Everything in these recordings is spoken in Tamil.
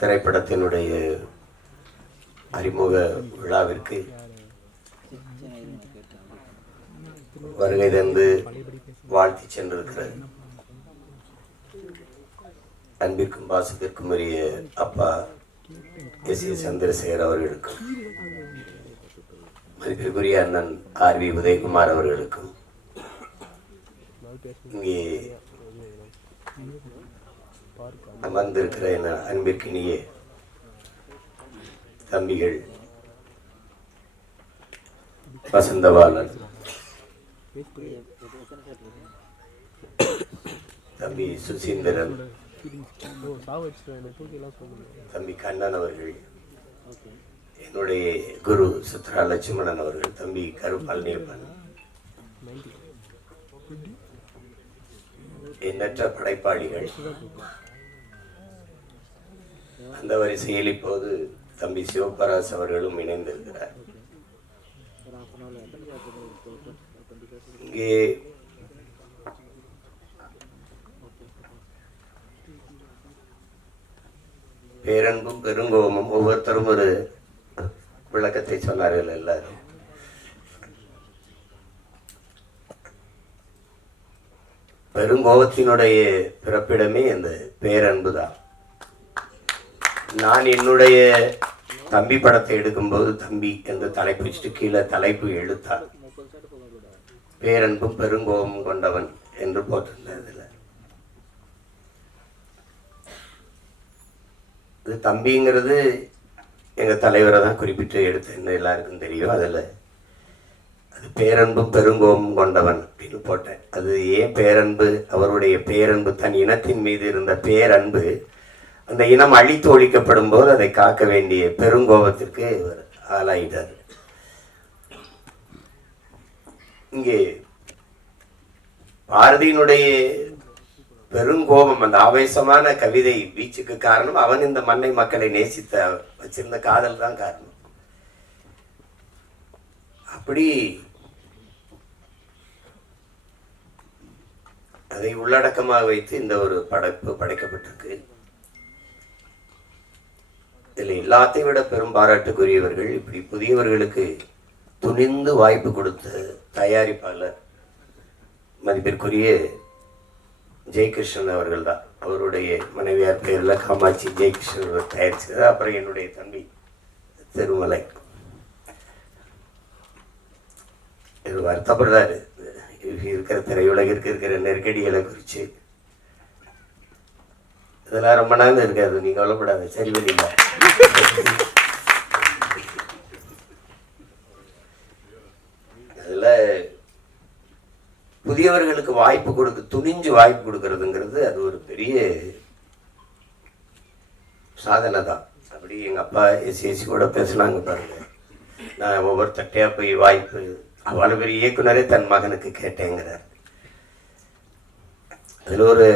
திரைப்படத்தினுடைய அறிமுக விழாவிற்கு வருகை தந்து வாழ்த்தி சென்றிருக்கிற அன்பிற்கும் பாசத்திற்கும் உரிய அப்பா எஸ் ஏ சந்திரசேகர் அவர்களுக்கும், மதிப்பிற்குரிய அண்ணன் ஆர் வி உதயகுமார் அவர்களுக்கும், இங்கே அமர்ந்திருக்கிற அன்பிற்கினிய தம்பிகள் வசந்தபாலன், தம்பி சுசீந்திரன், தம்பி கண்ணன் அவர்கள், என்னுடைய குரு சித்ரா லட்சுமணன் அவர்கள், தம்பி கருப்பால் நேபன், எண்ணற்ற படைப்பாளிகள், அந்த வரிசையில் இப்போது தம்பி சிவபராஸ் அவர்களும் இணைந்திருக்கிறார். இங்கே பேரன்பும் பெருங்கோபமும் ஒவ்வொருத்தரும் ஒரு விளக்கத்தை சொன்னார்கள். எல்லாரும் பெருங்கோபத்தினுடைய பிறப்பிடமே அந்த பேரன்பு தான். நான் என்னுடைய தம்பி படத்தை எடுக்கும்போது தம்பி என்று தலைப்பு வச்சுட்டு கீழே தலைப்பு எழுத்தார் பேரன்பும் பெருங்கோபம் கொண்டவன் என்று போட்டிருந்ததில்லை. இது தம்பிங்கிறது எங்க தலைவரை தான் குறிப்பிட்டு எடுத்தேன்னு எல்லாருக்கும் தெரியும். அதில் அது பேரன்பும் பெருங்கோபம் கொண்டவன் அப்படின்னு போட்டேன். அது ஏன் பேரன்பு? அவருடைய பேரன்பு, தன் இனத்தின் மீது இருந்த பேரன்பு அந்த இனம் அழித்து ஒழிக்கப்படும் போது அதை காக்க வேண்டிய பெருங்கோபத்திற்கு ஆளாயிட்டார். இங்கே பாரதியினுடைய பெருங்கோபம், அந்த ஆவேசமான கவிதை வீச்சுக்கு காரணம் அவன் இந்த மண்ணை மக்களை நேசித்த வச்சிருந்த காதல் தான் காரணம். அப்படி அதை உள்ளடக்கமாக வைத்து இந்த ஒரு படைப்பு படைக்கப்பட்டிருக்கு. இதில் எல்லாத்தையும் விட பெரும் பாராட்டுக்குரியவர்கள் இப்படி புதியவர்களுக்கு துணிந்து வாய்ப்பு கொடுத்த தயாரிப்பாளர் மதிப்பிற்குரிய ஜெயகிருஷ்ணன் அவர்கள் தான். அவருடைய மனைவியார் பேரில் காமாட்சி ஜெயகிருஷ்ணன் தயாரிச்சது. அப்புறம் என்னுடைய தம்பி திருமலை வருத்தப்படுறாரு இருக்கிற திரையுலகிற்கு இருக்கிற நெருக்கடிகளை குறித்து. இதெல்லாம் ரொம்ப நாள் இருக்காது, நீங்க கவலைப்படாது, சரி வெளியில. அதுல புதியவர்களுக்கு வாய்ப்பு கொடுக்க, துணிஞ்சு வாய்ப்பு கொடுக்கறதுங்கிறது அது ஒரு பெரிய சாதனை தான். அப்படி எங்க அப்பா எஸ்சி கூட பேசலாங்க பாருங்க. நான் ஒவ்வொரு தட்டையா போய் வாய்ப்பு, அவ்வளவு பெரிய இயக்குனரே தன் மகனுக்கு கேட்டேங்கிறார். அதுல ஒரு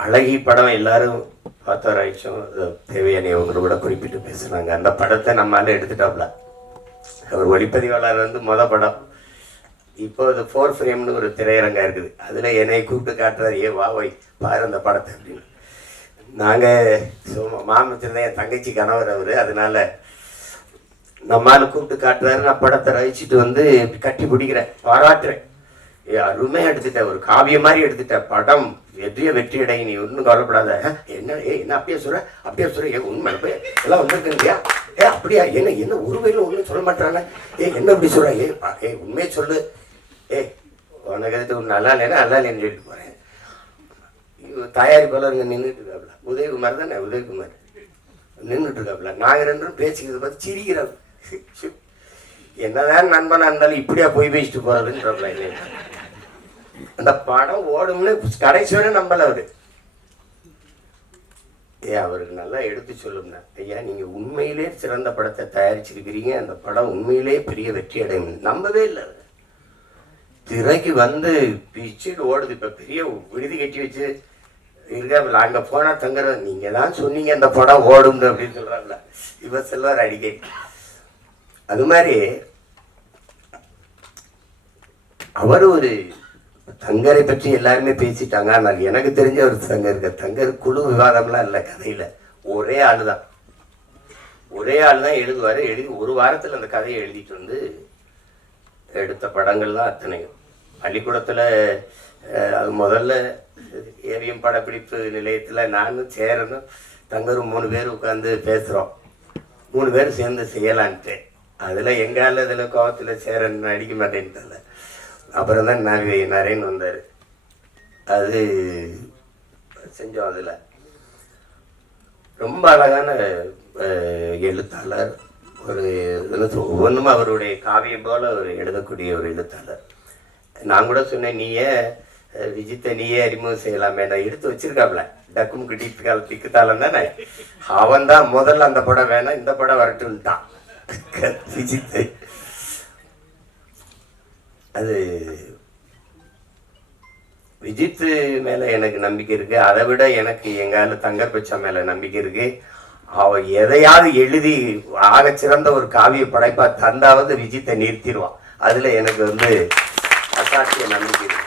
அழகி படம் எல்லாரும் பார்த்தவராச்சும் தேவையான இவங்க கூட குறிப்பிட்டு பேசுனாங்க. அந்த படத்தை நம்மளால எடுத்துட்டாப்ல. அவர் ஒளிப்பதிவாளர் வந்து படம். இப்போ அது 4 ஃப்ரேம்னு ஒரு திரையரங்கா இருக்குது. அதுல என்னை கூப்பிட்டு காட்டுறாரு, ஏ வா வை பாரு அந்த படத்தை அப்படின்னு. நாங்க மாமத்தில் என் தங்கச்சி கணவர் அவரு, அதனால நம்மால கூப்பிட்டு காட்டுறாரு. நான் படத்தை ரசிச்சுட்டு வந்து கட்டி பிடிக்கிறேன், பாராட்டுறேன். அருமையா எடுத்துட்டேன், ஒரு காவியம் மாதிரி எடுத்துட்டேன். படம் வெற்றி அடை, நீ ஒன்றும் கவலைப்படாத. என்ன என்ன அப்படியே சொல்ற ஏ உண்மை எல்லாம் வந்துருக்குங்கய்யா. அப்படியா? என்ன ஒரு வயல ஒன்றும் சொல்ல மாட்டாங்க. என்ன அப்படி சொல்ற? உண்மையை சொல்லு. உனக்கு எதுக்கு நல்லா இல்லைன்னா நல்லா இல்லைன்னு சொல்லிட்டு போறேன். தயாரிப்பாளருங்க நின்றுட்டு இருக்காப்ல, உதயகுமார் தானே, உதயகுமார் நின்றுட்டு இருக்காப்ல. நாங்க ரெண்டும் பேசிக்கிறத பார்த்து சிரிக்கிறோம். என்னதான் நண்பனா இருந்தாலும் இப்படியா போய் பேசிட்டு போறதுன்றப்பல. அந்த படம் ஓடும்னு கடைசி வரை நம்பல அவரு. அவருக்கு நல்லா எடுத்து சொல்லும்னா, ஐயா நீங்க உண்மையிலே சிறந்த படத்தை தயாரிச்சிருக்கிறீங்க, அந்த படம் உண்மையிலே பெரிய வெற்றி அடையும். நம்பவே இல்லை. திரைக்கு வந்து பிச்சுட்டு ஓடுது. இப்ப பெரிய விடுதி கட்டி வச்சு இருக்காப்புல, அங்க போனா தங்குற, நீங்க தான் சொன்னீங்க அந்த படம் ஓடும் அப்படின்னு சொல்றாங்கல்ல, இவ செல்வார் அடிக்கடி. அது மாதிரி அவர் ஒரு தங்கரை பற்றி எல்லாருமே பேசிட்டாங்க. ஆனால் எனக்கு தெரிஞ்ச ஒரு தங்கர் குழு விவாதம்லாம் இல்லை கதையில. ஒரே ஆள் தான் எழுதுவாரு. எழுதி ஒரு வாரத்தில் அந்த கதையை எழுதிட்டு வந்து எடுத்த படங்கள் தான் அத்தனையும். பள்ளிக்கூடத்துல அது முதல்ல ஏவிஎம் படப்பிடிப்பு நிலையத்தில் நானும் சேரனும் தங்கரும் 3 பேர் உட்காந்து பேசுகிறோம். 3 பேர் சேர்ந்து செய்யலான்ட்டு. அதில் எங்கால இதில் கோவத்தில் சேரன் அடிக்க மாட்டேன்ட்டால. அப்புறம் தான் நரேன் வந்தார். அது செஞ்சோம். அதில் ரொம்ப அழகான எழுத்தாளர். ஒரு ஒவ்வொன்றும் அவருடைய காவியம் போல ஒரு எழுதக்கூடிய ஒரு எழுத்தாளர். நான் கூட சொன்னேன், நீயே விஜித்தை நீயே அறிமுகம் செய்யலாமே. நான் எடுத்து வச்சிருக்காப்ல டக்கும் கிட்டிக்கால் திக்குத்தாலம் தானே. அவன் தான் முதல்ல அந்த படம் வேணாம் இந்த படம் வரட்டுன்ட்டான் விஜித்தை. அது விஜித்து மேல எனக்கு நம்பிக்கை இருக்கு. அதை விட எனக்கு எங்கால தங்கர் பச்சா மேல நம்பிக்கை இருக்கு. அவ எதையாவது எழுதி ஆக சிறந்த ஒரு காவிய படைப்பா தந்தாவது விஜித்தை நிறுத்திடுவான். அதுல எனக்கு வந்து அசாத்திய நம்பிக்கை இருக்கு.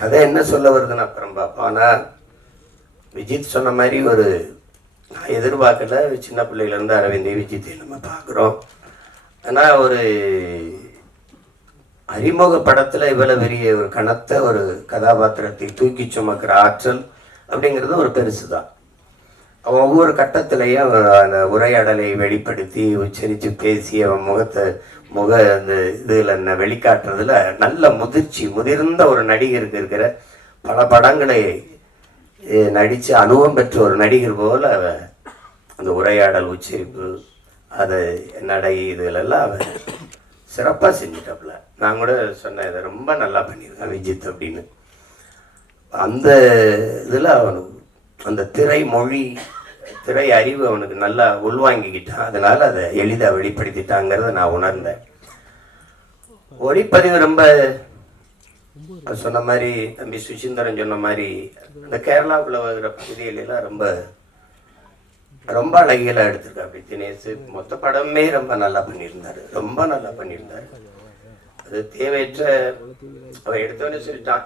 கதை என்ன சொல்ல வருதுன்னு அப்புறம் பார்ப்போம். ஆனா விஜித் சொன்ன மாதிரி ஒரு நான் எதிர்பார்க்கல. சின்ன பிள்ளையில இருந்து அரவிந்தை விஜித்தை நம்ம பார்க்குறோம். ஆனா ஒரு அறிமுக படத்துல இவ்வளவு பெரிய ஒரு கனத்த ஒரு கதாபாத்திரத்தை தூக்கி சுமக்கிற ஆற்றல் அப்படிங்கிறது ஒரு பெருசு தான். அவன் ஒவ்வொரு கட்டத்திலையும் அந்த உரையாடலை வெளிப்படுத்தி உச்சரித்து பேசி அவன் அந்த இதுல வெளிக்காட்டுறதுல நல்ல முதிர்ந்த ஒரு நடிகருக்கு இருக்கிற பல படங்களை நடிச்சு அனுபவம் பெற்ற ஒரு நடிகர் போல அவன் அந்த உரையாடல் உச்சரிப்பு அது நடை இதுலெல்லாம் அவன் சிறப்பாக செஞ்சுட்டாப்புல. நான் கூட சொன்னேன், இதை ரொம்ப நல்லா பண்ணியிருக்கான் விஜித் அப்படின்னு. அந்த இதில் அவனுக்கு அந்த திரை மொழி திரை அறிவு அவனுக்கு நல்லா உள்வாங்கிக்கிட்டான். அதனால அதை எளிதாக வெளிப்படுத்திட்டாங்கிறத நான் உணர்ந்தேன். ஒளிப்பதிவு ரொம்ப சொன்ன மாதிரி தம்பி சுசீந்திரன் சொன்ன மாதிரி அந்த கேரளாவுக்குள்ள வருகிற பகுதிகளெல்லாம் ரொம்ப ரொம்ப அழகியலா எடுத்திருக்கா. அப்படி தினேஷ் மொத்த படமே ரொம்ப நல்லா பண்ணியிருந்தாரு. அது தேவையற்ற அவ எடுத்தோன்னு சொல்லிட்டான்.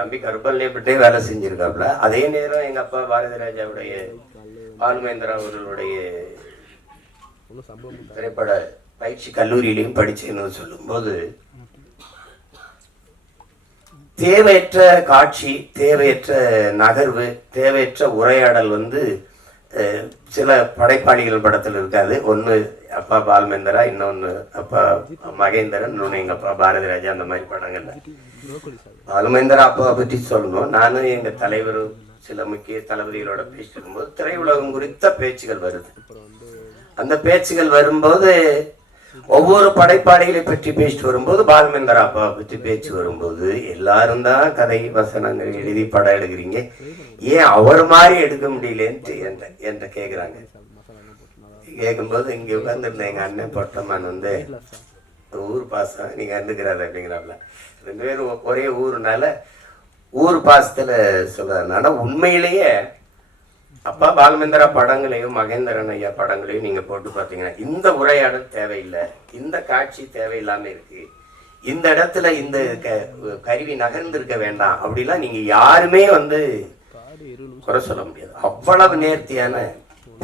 தம்பி கருப்பல்லே வேலை செஞ்சிருக்காப்புல. அதே நேரம் எங்க அப்பா பாரதி ராஜாவுடைய பாலுமேந்திரா அவர்களுடைய திரைப்பட பயிற்சி கல்லூரியிலையும் படிச்சேன்னு சொல்லும்போது தேவையற்ற காட்சி, தேவையற்ற நகர்வு, தேவையற்ற உரையாடல் வந்து சில படைப்பாளிகள் படத்தில் இருக்காது. ஒன்று அப்பா பாலுமேந்திரா, இன்னொன்று அப்பா மகேந்திரன், இன்னொன்று எங்கள் அப்பா பாரதி ராஜா. அந்த மாதிரி படங்கள்ல பாலுமேந்திரா அப்பாவை பற்றி சொல்லணும். நானும் எங்கள் தலைவரும் சில முக்கிய தளபதிகளோட பேசிட்டு இருக்கும்போது திரையுலகம் குறித்த பேச்சுகள் வருது. அந்த பேச்சுகள் வரும்போது ஒவ்வொரு படைப்பாளிகளை பற்றி பேசிட்டு வரும்போது பாலுமேந்திரா அப்பாவை பற்றி பேச்சு வரும்போது எல்லாரும் தான் கதை வசனங்கள் எழுதி படம் எடுக்கிறீங்க, ஏன் அவர் மாதிரி எடுக்க முடியலன்ட்டு என்கிட்ட கேட்குறாங்க. கேட்கும்போது இங்கே உட்காந்துருந்தேன் எங்கள் அண்ணன் பொட்டமான் வந்து ஊர் பாசம் நீங்க கண்டுக்கிறாரு அப்படிங்கிறாப்ல. 2 பேரும் ஒரே ஊருனால ஊர் பாசத்துல சொல்றாரு. உண்மையிலேயே அப்பா பாலுமேந்திரா படங்களையும் மகேந்திரன் ஐயா படங்களையும் நீங்க போட்டு பார்த்தீங்கன்னா இந்த உரையாடல் தேவையில்லை, இந்த காட்சி தேவையில்லாம இருக்கு, இந்த இடத்துல இந்த கருவி நகர்ந்திருக்க வேண்டாம் அப்படிலாம் நீங்க யாருமே வந்து குறை சொல்ல முடியாது. அவ்வளவு நேர்த்தியான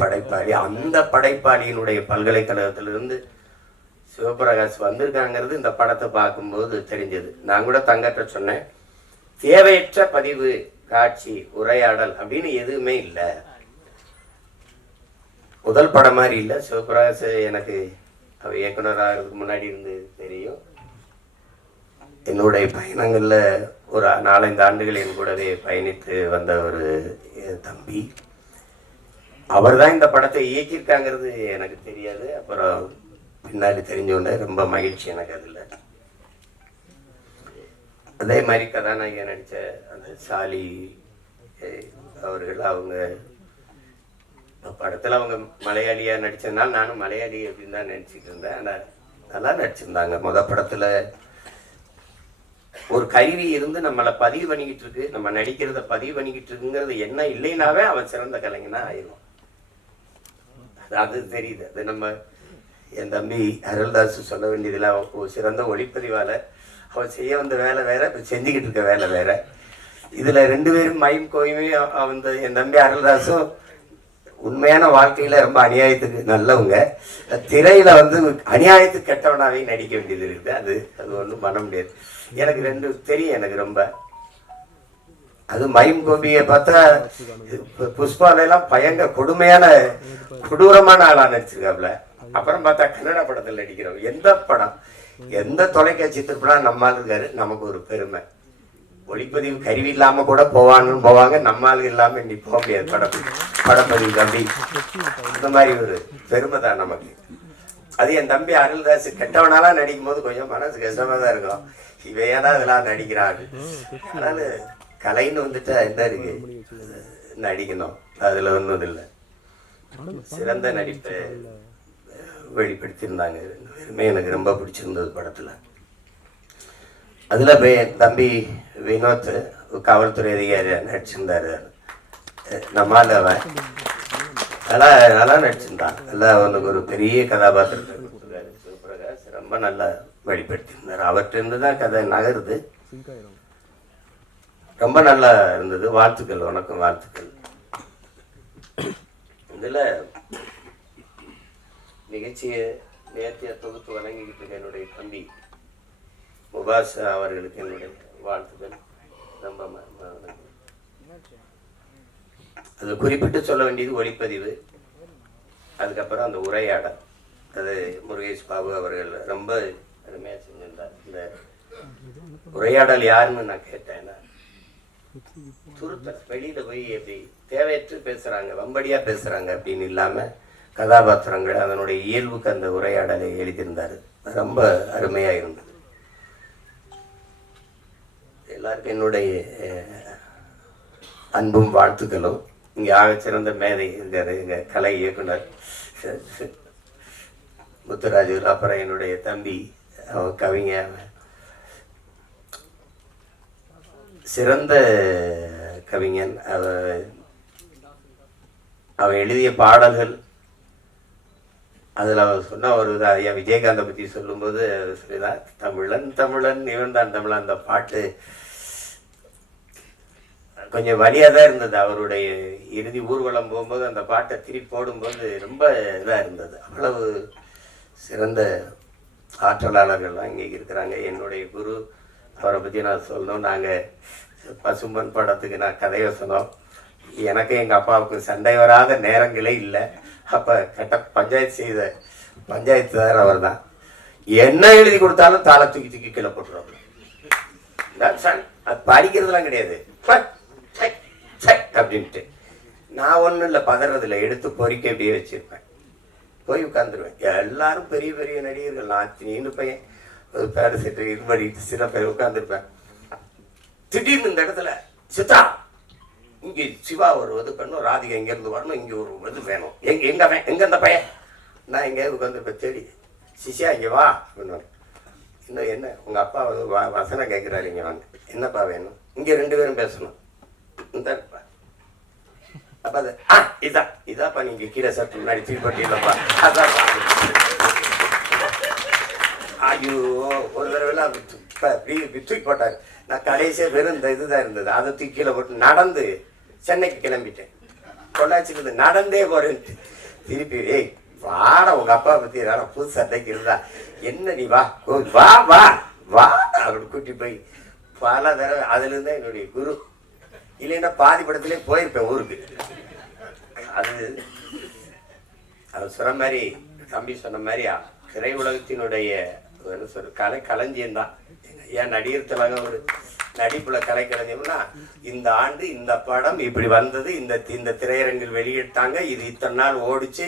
படைப்பாளி. அந்த படைப்பாளியினுடைய பல்கலைக்கழகத்திலிருந்து சிவபிரகாஷ் வந்திருக்காங்கிறது இந்த படத்தை பார்க்கும்போது தெரிஞ்சது. நான் கூட தங்கட்ட சொன்னேன், தேவையற்ற பதிவு, காட்சி, உரையாடல் அப்படின்னு எதுவுமே இல்லை. முதல் படம் மாதிரி இல்லை. சிவபிரகாஷ் எனக்கு அவ இயக்குனராகிறதுக்கு முன்னாடி இருந்து தெரியும். என்னுடைய பயணங்கள்ல ஒரு 4-5 ஆண்டுகள் என் கூடவே பயணித்து வந்த ஒரு தம்பி. அவர் தான் இந்த படத்தை இயக்கியிருக்காங்கிறது எனக்கு தெரியாது. அப்புறம் பின்னாடி தெரிஞ்சோடனே ரொம்ப மகிழ்ச்சி எனக்கு. அதில் அதே மாதிரி கதாநாயகன் நடித்த அந்த சாலி அவர்கள், அவங்க படத்தில் அவங்க மலையாளியாக நடித்ததுனால நானும் மலையாளி அப்படின்னு தான் நினச்சிட்டு இருந்தேன். ஆனால் நல்லா நடிச்சிருந்தாங்க. படத்தில் ஒரு கருவி இருந்து நம்மளை பதிவு பண்ணிக்கிட்டு இருக்கு, நம்ம நடிக்கிறத பதிவு பண்ணிக்கிட்டு இருக்குங்கிறது என்ன இல்லைனாவே அவன் சிறந்த கலைஞனா ஆயிடும். அது தெரியுது. அது நம்ம என் தம்பி அருள்தாஸ் சொல்ல வேண்டியதில் அவன் சிறந்த ஒளிப்பதிவாளர். அவன் செய்ய வந்த வேலை வேற, இப்போ செஞ்சுக்கிட்டு இருக்க வேலை வேற. இதில் 2 பேரும் மைம் கோயமையும் அந்த என் தம்பி அருள்தாஸும் உண்மையான வாழ்க்கையில் ரொம்ப அநியாயத்துக்கு நல்லவங்க. திரையில் அநியாயத்துக்கு கெட்டவனாவே நடிக்க வேண்டியது இருக்குது. அது ஒன்றும் பண்ண முடியாது. எனக்கு 2 தெரியும் எனக்கு ரொம்ப. அது மைம் கோபியை பார்த்தா புஷ்பாலெல்லாம் பயங்கர கொடூரமான ஆளா நடிச்சிருக்காப்ல. அப்புறம் பார்த்தா கன்னட படத்தில் நடிக்கிறோம். எந்த படம் எந்த தொலைக்காட்சி திருப்பலாம் நம்மால் இருக்காரு. நமக்கு ஒரு பெருமை. ஒளிப்பதிவு கருவி இல்லாம கூட போவாங்க. நம்மால் இல்லாம இன்னி போக முடியாது. படப்பதிவு தம்பி இந்த மாதிரி ஒரு பெருமை தான் நமக்கு. அது என் தம்பி அருள்தாஸ் கெட்டவனாலாம் நடிக்கும் போது கொஞ்சம் மனசு கஷ்டமா தான் இருக்கும். இவையானா அதெல்லாம் நடிக்கிறாரு. அதனால கலைன்னு வந்துட்டா என்ன இருக்கு, நடிக்கணும். அதுல ஒன்றும் இல்லை. சிறந்த நடிப்பை வெளிப்படுத்தியிருந்தாங்க. எனக்கு ரொம்ப பிடிச்சிருந்தது படத்துல. அதுல போய் என் தம்பி வினோத் காவல்துறை அதிகாரி நடிச்சிருந்தாரு. நம்மால் அவன் நல்லா நடிச்சிருந்தான். நல்லா அவனுக்கு ஒரு பெரிய கதாபாத்திரத்தை கொடுத்துருக்காரு சிவபிரகாஷ். ரொம்ப நல்லா வெளிப்படுத்தியிருந்தார். அவர்கிட்ட இருந்துதான் கதை நகருது. ரொம்ப நல்லா இருந்தது. வாழ்த்துக்கள். வணக்கம். வாழ்த்துக்கள். இதுல நிகழ்ச்சியை நேர்த்தியா தொகுத்து வழங்கிக்கிட்டு இருக்க என்னுடைய தம்பி முபாஸ் அவர்களுக்கு என்னுடைய வாழ்த்துக்கள். ரொம்ப அது குறிப்பிட்டு சொல்ல வேண்டியது ஒளிப்பதிவு, அதுக்கப்புறம் அந்த உரையாடல். அது முருகேஷ் பாபு அவர்கள் ரொம்ப அருமையாக செஞ்சிருந்தார். இந்த உரையாடல் யாருன்னு நான் கேட்டேன்னா, வெளியில போய் எப்படி தேவையற்று பேசுறாங்க, வம்படியா பேசுறாங்க அப்படின்னு இல்லாம கதாபாத்திரங்கள் அதனுடைய இயல்புக்கு அந்த உரையாடலை எழுதியிருந்தாரு. ரொம்ப அருமையா இருந்தது. எல்லாருக்கும் என்னுடைய அன்பும் வாழ்த்துக்களும். இங்க ஆகச்சிறந்த மேதை இருக்காரு எங்க கலை இயக்குனர் முத்துராஜு. அப்புறம் என்னுடைய தம்பி கவிஞர், சிறந்த கவிஞன். அவன் எழுதிய பாடல்கள் அதில் அவர் சொன்ன ஒரு ஐயா விஜயகாந்தை பற்றி சொல்லும்போது சொல்லிதான், தமிழன் தமிழன் இவன் தான் தமிழன். அந்த பாட்டு கொஞ்சம் வழியாக தான் இருந்தது. அவருடைய இறுதி ஊர்வலம் போகும்போது அந்த பாட்டை திருப்பி போடும்போது ரொம்ப இதாக இருந்தது. அவ்வளவு சிறந்த ஆற்றலாளர்கள்லாம் இங்கே இருக்கிறாங்க. என்னுடைய குரு, அவரை பற்றி நான் சொல்லணும். நாங்கள் பசும்பன் படத்துக்கு நான் கதையை சொன்னோம். எனக்கு எங்கள் அப்பாவுக்கு சண்டை வராத நேரங்களே இல்லை. அப்போ பஞ்சாயத்து செய்த பஞ்சாயத்துதார் அவர் தான். என்ன எழுதி கொடுத்தாலும் தாளை தூக்கி தூக்கி கீழே போட்டுருவாங்க. அது படிக்கிறதுலாம் கிடையாது அப்படின்ட்டு. நான் ஒன்றும் இல்லை, பதறதில்லை. எடுத்து பொறிக்க அப்படியே வச்சிருப்பேன். போய் உட்காந்துருவேன். எல்லாரும் பெரிய பெரிய நடிகர்கள். நான் நீண்டு பையன் ஒரு பேர செட்டு இது பண்ணிட்டு சின்ன பையன் உட்காந்துருப்பேன். திடீர்னு இந்த இடத்துல சித்தா இங்கே சிவா ஒரு இது பண்ணும், ராதிகா இங்கேருந்து வரணும், இங்கே ஒரு இது வேணும். எங்கே அந்த பையன்? நான் எங்கேயாவது உட்காந்துருப்பேன். தேடி சிஷியா இங்கே வா அப்படின்னு. இன்னும் என்ன உங்கள் அப்பா வசனம் கேட்குறாரு, இங்கே வாங்க. என்னப்பா வேணும்? இங்கே 2 பேரும் பேசணும். இந்த அப்போ அது இதாப்பா நீங்கள் கீழே சட்டு முன்னாடி தூக்கி போட்டீங்களப்பா. அதான் ஐயோ ஒரு தடவை தூக்கி போட்டார். நான் கடைசியாக வெறும் இந்த இதுதான் இருந்தது. அதை தூக்கி கீழே போட்டு நடந்து சென்னைக்கு கிளம்பிட்டேன். பொள்ளாச்சியிலிருந்து நடந்தே போறேன்ட்டு திருப்பி வாட உங்க அப்பா பத்தி ஏதாவது புது சட்டைக்கு இருந்தா என்ன நீ வா வா வா வா அப்படி கூட்டி போய் பல தடவை. அதுல இருந்தா என்னுடைய குரு. இல்லைன்னா பாதி படத்திலே போயிருப்பேன் ஊருக்கு. அது அவர் சொன்ன மாதிரி, தம்பி சொன்ன மாதிரி திரை உலகத்தினுடைய களஞ்சியம் தான். ஏன் நடிகர் திலகம் ஒரு நடிப்புல கலை களஞ்சியம்னா, இந்த ஆண்டு இந்த படம் இப்படி வந்தது, இந்த திரையரங்கில் வெளியிட்டாங்க, இது இத்தனை நாள் ஓடிச்சு,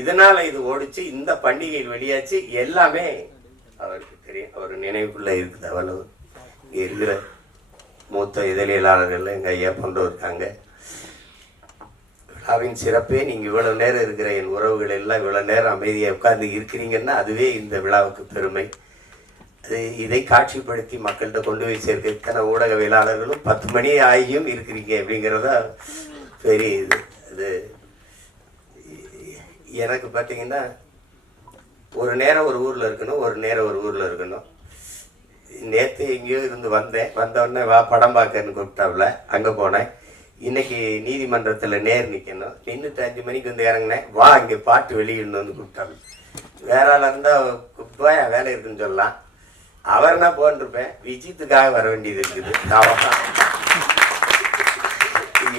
இதனால இது ஓடிச்சு, இந்த பண்டிகையில் வெளியாச்சு, எல்லாமே அவருக்கு தெரியும். அவர் நினைவுக்குள்ள இருக்குது. அவ்வளவு இருக்கிற மூத்த இதழியலாளர்கள் எங்க ஐயா போன்றவர் இருக்காங்க. விழாவின் சிறப்பே நீங்க இவ்வளவு நேரம் இருக்கிற என் உறவுகள் எல்லாம் இவ்வளவு நேரம் அமைதியாக உட்கார்ந்து இருக்கிறீங்கன்னா அதுவே இந்த விழாவுக்கு பெருமை. இதை காட்சிப்படுத்தி மக்கள்கிட்ட கொண்டு போய் சேர்க்க இத்தனை ஊடகவியலாளர்களும் 10 மணி ஆகியும் இருக்கிறீங்க அப்படிங்கிறதா பெரிய இது. எனக்கு பார்த்தீங்கன்னா ஒரு நேரம் ஒரு ஊரில் இருக்கணும், ஒரு நேரம் ஒரு ஊரில் இருக்கணும். நேற்று எங்கேயோ இருந்து வந்தோடனே வா படம் பார்க்கன்னு கூப்பிட்டாப்புல, அங்கே போனேன். இன்னைக்கு நீதிமன்றத்தில் நேர் நிற்கணும், நின்றுட்டு 5 மணிக்கு வந்து இறங்கினேன். வா இங்கே பாட்டு வெளியிடணும்னு கூப்பிட்டாப்புல. வேற ஆள் இருந்தால் போய் வேலை இருக்குன்னு சொல்லலாம், அவர்னா போன்றிருப்பேன். விஜித்துக்காக வர வேண்டியது இருக்குது.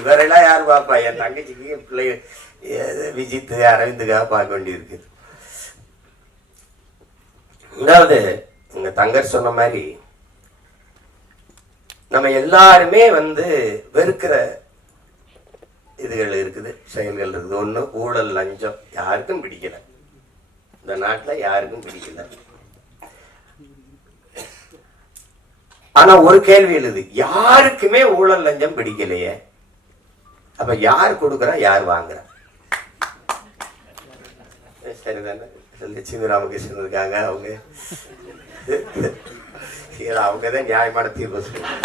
இவரெல்லாம் யார் பார்ப்பா? என் தங்கச்சிக்கு என் பிள்ளை விஜித்து அரவிந்துக்காக பார்க்க வேண்டியது இருக்குது. அதாவது உங்க தங்கர் சொன்ன மாதிரி நம்ம எல்லாருமே வெறுக்கிற இதுகள் இருக்குது, செயல்கள் இருக்குது. ஒண்ணு ஊழல், லஞ்சம் யாருக்கும் பிடிக்கல, இந்த நாட்டுல யாருக்கும் பிடிக்கல. ஆனா ஒரு கேள்வி எழுது, யாருக்குமே ஊழல் லஞ்சம் பிடிக்கலையே, அப்ப யார் கொடுக்குறா யார் வாங்குறா? சரிதானே? லட்சுமி ராமகிருஷ்ணன் இருக்காங்க, அவங்கதான் நியாயமான தீர்வு சொல்லுவாங்க.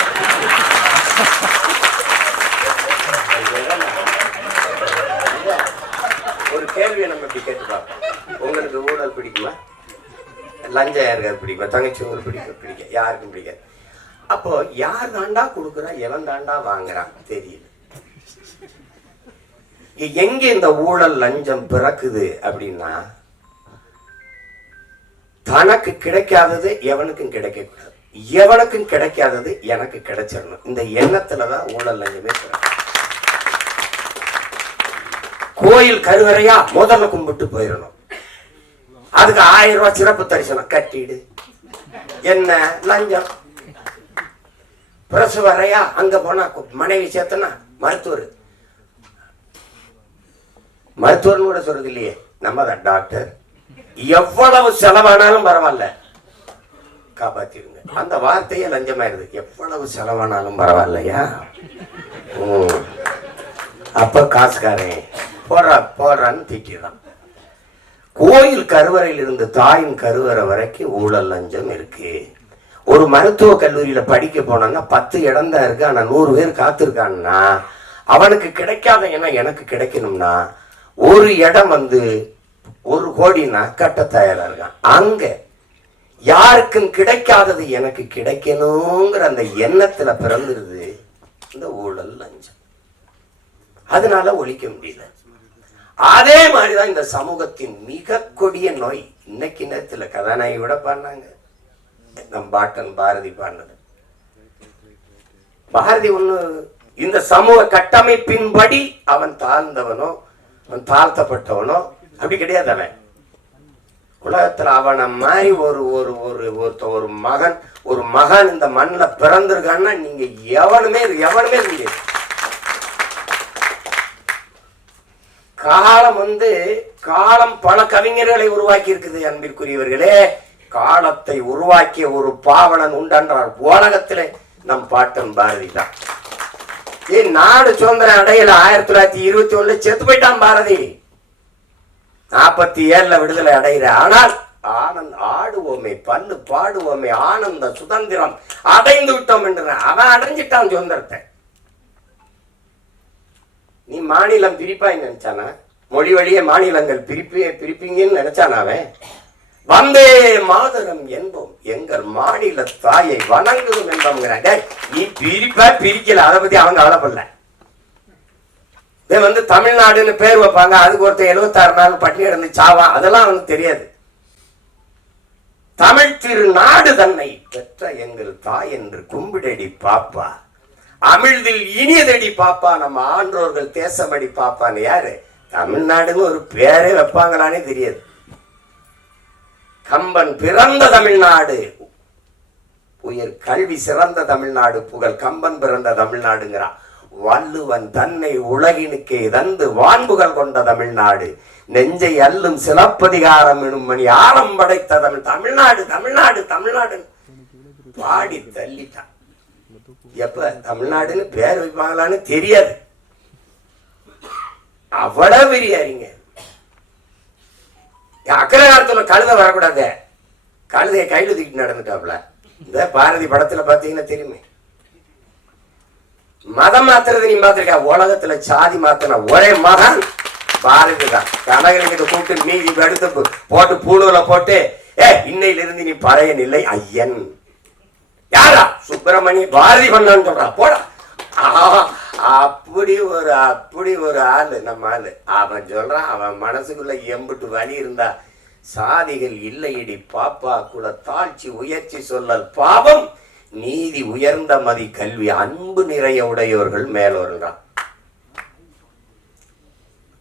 ஒரு கேள்வியை நம்ம இப்படி கேட்டு பார்ப்போம், உங்களுக்கு ஊழல் பிடிக்குமா, லஞ்சம் யாருக்காரு பிடிக்குமா? தங்கச்சி உங்களுக்கு பிடிக்க யாருக்கும் பிடிக்காது. அப்போ யார் தாண்டா கொடுக்குறா, எவன் தாண்டா வாங்குறான் தெரியல. எங்க இந்த ஊழல் லஞ்சம் பிறக்குது அப்படின்னா, தனக்கு கிடைக்காதது எவனுக்கும் கிடைக்க கூடாது, எவனுக்கும் கிடைக்காதது எனக்கு கிடைச்சிடணும், இந்த எண்ணத்துலதான் ஊழல் லஞ்சமே பிறக்கும். கோயில் கருவறையா முதல்ல கும்பிட்டு போயிடணும், அதுக்கு 1000 ரூபாய் சிறப்பு தரிசனம் கட்டிடு, என்ன லஞ்சம். பிரசவ வரையா அங்க போனா மனைவி சேர்த்தனா மருத்துவர்னு கூட சொல்றது இல்லையே, நம்ம தான் டாக்டர். எவ்வளவு செலவானாலும் பரவாயில்ல காப்பாத்திருங்க, அந்த வார்த்தையே லஞ்சமாயிருது. எவ்வளவு செலவானாலும் பரவாயில்லையா, அப்ப காசுக்காரன் போடுறான்னு திட்டிடுறான். கோயில் கருவறையில் இருந்து தாயின் கருவறை வரைக்கும் ஊழல் லஞ்சம் இருக்கு. ஒரு மருத்துவ கல்லூரியில படிக்க போனா 10 இடம் தான் இருக்கு, ஆனா 100 பேர் காத்திருக்கான்னா அவனுக்கு கிடைக்காத இடம் எனக்கு கிடைக்கணும்னா ஒரு இடம் 1 கோடினா கட்ட தயாரா இருக்கான். அங்க யாருக்கும் கிடைக்காதது எனக்கு கிடைக்கணுங்கிற அந்த எண்ணத்துல பிறந்துருது இந்த ஊழல் லஞ்சம். அதனால ஒழிக்க முடியல. அதே மாதிரிதான் இந்த சமூகத்தின் மிக கொடிய நோய். இன்னைக்கு நேரத்துல கதாநாயகி விட பாடினாங்க, நம் பாட்டன் பாரதி பாடினது. பாரதி இந்த சமூக கட்டமைப்பின்படி அவன் தாழ்ந்தவனோ அவன் தாழ்த்தப்பட்டவனோ அப்படி கிடையாது. அவன் உலகத்துல அவனை மாதிரி ஒரு மகன் இந்த மண்ணில் பிறந்திருக்கான்னா நீங்க எவனுமே இல்லையே. காலம் பல கவிஞர்களை உருவாக்கி இருக்குது அன்பிற்குரியவர்களே. காலத்தை உருவாக்கிய ஒரு பாவனன் உண்டென்றால் உலகத்திலே நம் பாட்டன் பாரதி தான். நாடு சுதந்திரம் அடையல 1921 செத்து போயிட்டான் பாரதி. 47 விடுதலை அடைகிற. ஆனால் ஆடுவோமே, பல்லு பாடுவோமே, ஆனந்த சுதந்திரம் அடைந்து விட்டோம் என்று அவன் அடைஞ்சிட்டான் சுதந்திரத்தை. நீ மாநிலம் பிரிப்பாய் நினைச்சானா? மொழி வழியே மாநிலங்கள் பிரிப்பீங்கன்னு நினைச்சானா? அவன் வந்தே மாதரம் என்போம், எங்கள் மாநில தாயை வணங்குவோம் என்போங்கிறாங்க. நீ பிரிக்கல, அதை பத்தி அவங்க கவலைப்படல. தமிழ்நாடுன்னு பேர் வைப்பாங்க, அதுக்கு ஒருத்தர் 76 நாள் பட்டினி கிடந்து சாவான், அதெல்லாம் அவனுக்கு தெரியாது. தமிழ் திருநாடு தன்னை பெற்ற எங்கள் தாய் என்று கும்பிடடி பாப்பா, அமிழ்தில் இனியதடி பாப்பா, நம்ம ஆன்றோர்கள் தேசமடி பாப்பான்னு. யாரு? தமிழ்நாடுன்னு ஒரு பேரே வைப்பாங்களானே தெரியாது. கம்பன் பிறந்த தமிழ்நாடு, உயர் கல்வி சிறந்த தமிழ்நாடு, புகழ் கம்பன் பிறந்த தமிழ்நாடுங்கிறான். வள்ளுவன் தன்னை உலகினுக்கே தந்து வான்புகள் கொண்ட தமிழ்நாடு, நெஞ்சை அல்லும் சிலப்பதிகாரம் எனும் மணி ஆழம் படைத்த தமிழ்நாடு தமிழ்நாடு தமிழ்நாடு பாடி தள்ளிட்டான். எப்ப தமிழ்நாடுன்னு பேர் வைப்பாங்களான்னு தெரியாது. அவ்வளவு பெரியாரிங்க. அக்கறை காலத்துல கழுதை வரக்கூடாது, கழுதையை கையில தூக்கிட்டு நடந்துட்டாப்ல. இந்த பாரதி படத்துல பாத்தீங்கன்னா தெரியுமே. மதம் மாத்துறது நீ மாத்திருக்க, உலகத்துல சாதி மாத்தின ஒரே மகன் பாரதிதான் கனகலிங்கத்தை கூப்பிட்டு மீதி எடுத்து போட்டு பூணூல போட்டு இன்னையில இருந்து நீ பறையன் இல்லை ஐயன். யாரா? சுப்பிரமணிய பாரதி பண்ணான்னு சொல்றான். போடா. அப்படி ஒரு ஆளு நம்ம ஆளு. அவன் சொல்றான், அவன் மனசுக்குள்ள எம்பிட்டு வலி இருந்தா, சாதிகள் இல்லையடி பாப்பா கூட தாழ்ச்சி உயர்ச்சி சொல்லல் பாவம், நீதி உயர்ந்த மதி கல்வி அன்பு நிறைய உடையவர்கள் மேலோருங்கிறான்.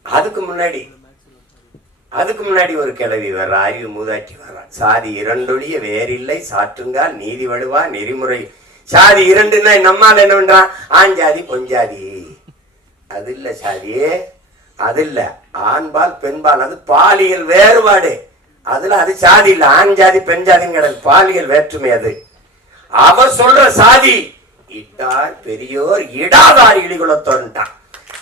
அதுக்கு முன்னாடி ஒரு கிழவி வர்ற, அறிவு மூதாட்டி வர்றான். சாதி இரண்டொழிய வேறில்லை சாற்றுங்கால் நீதி வடுவா நெறிமுறை. சாதி இரண்டுன்னா நம்மால் என்ன பண்றான்? ஆஞ்சாதி பொஞ்சாதி. அது இல்ல சாதியே, அது இல்ல. ஆண்பால் பெண்பால், அது பாலியல் வேறுபாடு. அதுல அது சாதி இல்ல. ஆண் ஜாதி பெண் ஜாதின்னு கிடையாது, பாலியல் வேற்றுமை. அது அவ சொல்ற சாதி இட்டார் பெரியோர் இடாதார் இழிகுலத்தோன்ட்டான்.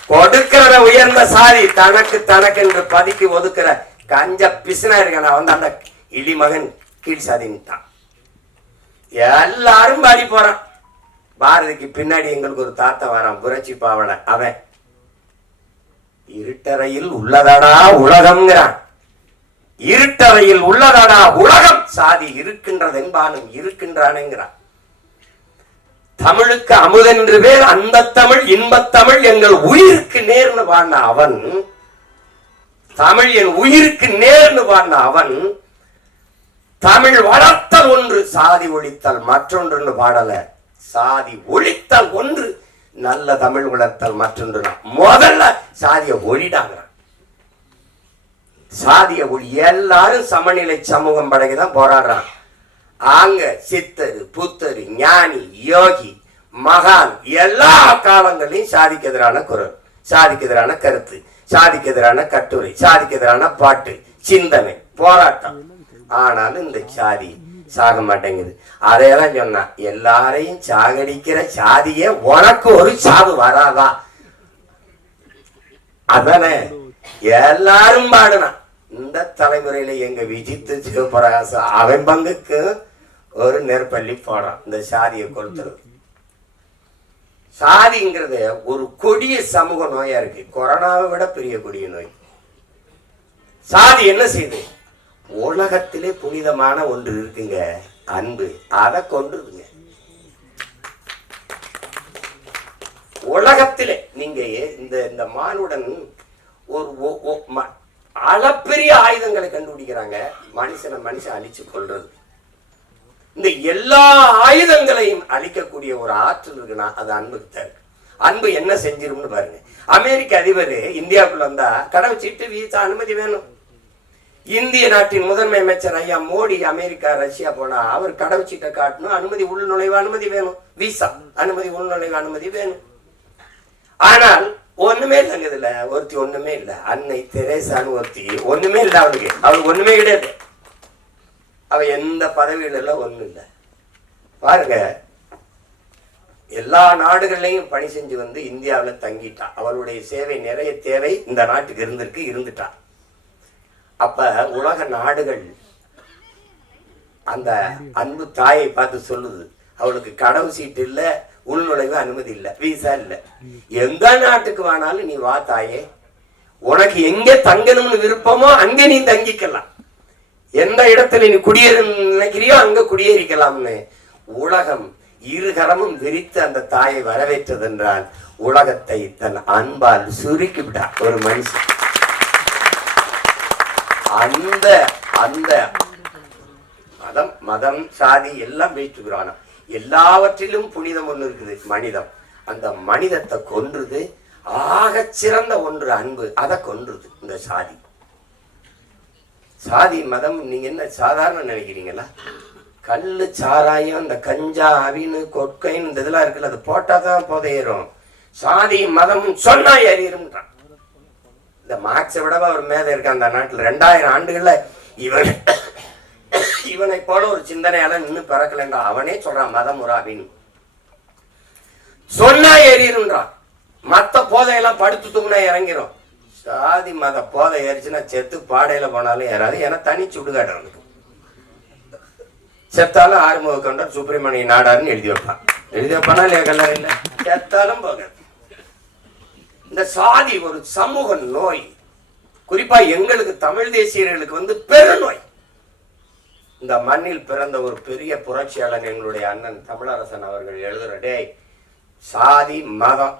கொடுக்கிற உயர்ந்த சாதி, தனக்கு என்று பதுக்கி ஒதுக்குற கஞ்ச பிசுனா இருக்கான அவன் அந்த இடிமகன் கீழ் சாதின்ட்டான். எல்லாரும் பாடி போறான். பாரதிக்கு பின்னாடி எங்களுக்கு ஒரு தாத்தா வரான், புரட்சி பாவனை. அவன் இருட்டறையில் உள்ளதடா உலகம்ங்கிறான். இருட்டறையில் உள்ளதடா உலகம், சாதி இருக்கின்றது என்பானும் இருக்கின்றானுங்கிறான். தமிழுக்கு அமுதென்று பேர், அந்த தமிழ் இன்பத்தமிழ் எங்கள் உயிருக்கு நேர்னு பாடின அவன், தமிழ் என் உயிருக்கு நேர்னு பாடின அவன், தமிழ் வளர்த்தல் ஒன்று சாதி ஒழித்தல் மற்றொன்று பாடல. சாதி ஒழித்தல் ஒன்று, நல்ல தமிழ் வளர்த்தல் மற்றொன்று. முதல்ல சாதிய ஒழிடாங்கிறான். சாதிய ஒளி எல்லாரும் சமநிலை சமூகம் படைக்கதான் போராடுறான். அங்க சித்தரு புத்தரு ஞானி யோகி மகான் எல்லா காலங்களையும் சாதிக்கு எதிரான குரல், சாதிக்கு எதிரான கருத்து, சாதிக்கு எதிரான கட்டுரை, சாதிக்கு எதிரான பாட்டு, சிந்தனை, போராட்டம். ஆனாலும் இந்த சாதி சாக மாட்டேங்குது. அதையெல்லாம் சொன்னா, எல்லாரையும் சாகடிக்கிற சாதியே உனக்கு ஒரு சாவு வராதா? அதானே எல்லாரும் பாடுனான். இந்த தலைமுறையில எங்க விஜித்து சிவபிரகாச அவன் பங்குக்கு ஒரு நெற்பள்ளி போடுறான். இந்த சாதியை கொளுத்துறது. சாதிங்கிறது ஒரு கொடிய சமூக நோயா இருக்கு, கொரோனாவை விட பெரிய கொடிய நோய். சாதி என்ன செய்யுது? உலகத்திலே புனிதமான ஒன்று இருக்குங்க, அன்பு. அதை கொண்டுருங்க. உலகத்திலே நீங்க இந்த மானுடன் ஒரு அளப்பெரிய ஆயுதங்களை கண்டுபிடிக்கிறாங்க, மனுஷன் அழிச்சு கொள்றது. இந்த எல்லா ஆயுதங்களையும் அழிக்கக்கூடிய ஒரு ஆற்றல் இருக்குன்னா அது அன்புக்கு தேவை. அன்பு என்ன செஞ்சிரும்னு பாருங்க. அமெரிக்க அதிபர் இந்தியாவுக்குள்ள வந்தா கடவுச்சீட்டு வீசா அனுமதி வேணும். இந்திய நாட்டின் முதன்மை அமைச்சர் ஐயா மோடி அமெரிக்கா ரஷ்யா போனா அவர் கடவுச்சீட்டை காட்டணும், அனுமதி உள்நுழைவு அனுமதி வேணும், வீசா அனுமதி உள்நுழைவு அனுமதி வேணும். ஆனால் ஒண்ணுமே இல்லைங்க. இதுல ஒருத்தி ஒண்ணுமே இல்ல. அன்னை தெரேசான்னு ஒருத்தி ஒண்ணுமே இல்லை. அவளுக்கு ஒண்ணுமே கிடையாது. அவ எந்த பதவியில எல்லாம் ஒண்ணும் இல்லை. பாருங்க, எல்லா நாடுகள்லையும் பணி செஞ்சு வந்து இந்தியாவில் தங்கிட்டா. அவளுடைய சேவை நிறைய தேவை இந்த நாட்டுக்கு இருந்துட்டா. அப்ப உலக நாடுகள் அந்த அன்பு தாயை பார்த்து சொல்லுது, அவளுக்கு கடவு சீட்டு இல்ல, உள்நுழைவு அனுமதி இல்ல, வீசா இல்ல. எந்த நாட்டுக்கு வேணாலும் நீ வா தாயே, உனக்கு எங்க தங்கணும்னு விருப்பமோ அங்க நீ தங்கிக்கலாம், எந்த இடத்துல நீ குடியேற நினைக்கிறியோ அங்க குடியேறிக்கலாம்னு உலகம் இருகரமும் விரித்து அந்த தாயை வரவேற்றது என்றால் உலகத்தை தன் அன்பால் சுருக்கி விட்டா ஒரு மனுஷன். அந்த அந்த மதம் சாதி எல்லாம் வைத்துக்கிறான். எல்லாவற்றிலும் புனிதம் ஒண்ணு இருக்குது, மனிதம். அந்த மனிதத்தை கொன்றுது. ஆக சிறந்த ஒன்று அன்பு, அதை கொன்றுது இந்த சாதி. சாதி மதம் நீங்க என்ன சாதாரண நினைக்கிறீங்களா? கல்லு சாராயம், இந்த கஞ்சா அவினு கொட்கைன்னு இந்த இதெல்லாம் இருக்குல்ல, அது போட்டாதான் புதையேறும். சாதி மதம் சொன்னா ஏறிடும்ன்றான். இந்த மார்க்ஸை விடவா ஒரு மேதை இருக்கான் அந்த நாட்டில். 2000 ஆண்டுகள்ல இவனை போல ஒரு சிந்தனையால நின்று பிறக்கலன்றா. அவனே சொல்றான் மதம் முறாபின்னு சொன்னா ஏறிடும்ன்றான். மத்த போதையெல்லாம் படுத்து தூங்கினா இறங்கிரும். சாதி மத போதை ஏறிச்சுன்னா செத்து பாடையில போனாலும் ஏறாது. ஏன்னா தனி சுடுகாடு. செத்தாலும் ஆறுமுக கண்டர் சுப்பிரமணிய நாடாருன்னு எழுதி வைப்பானா இல்லையா? கல்லறை இல்லை, செத்தாலும் போக. இந்த சாதி ஒரு சமூக நோய். குறிப்பா எங்களுக்கு தமிழ் தேசியர்களுக்கு பெருநோய். இந்த மண்ணில் பிறந்த ஒரு பெரிய புரட்சியாளன் எங்களுடைய அண்ணன் தமிழரசன் அவர்கள் எழுதுற, டேய் சாதி மதம்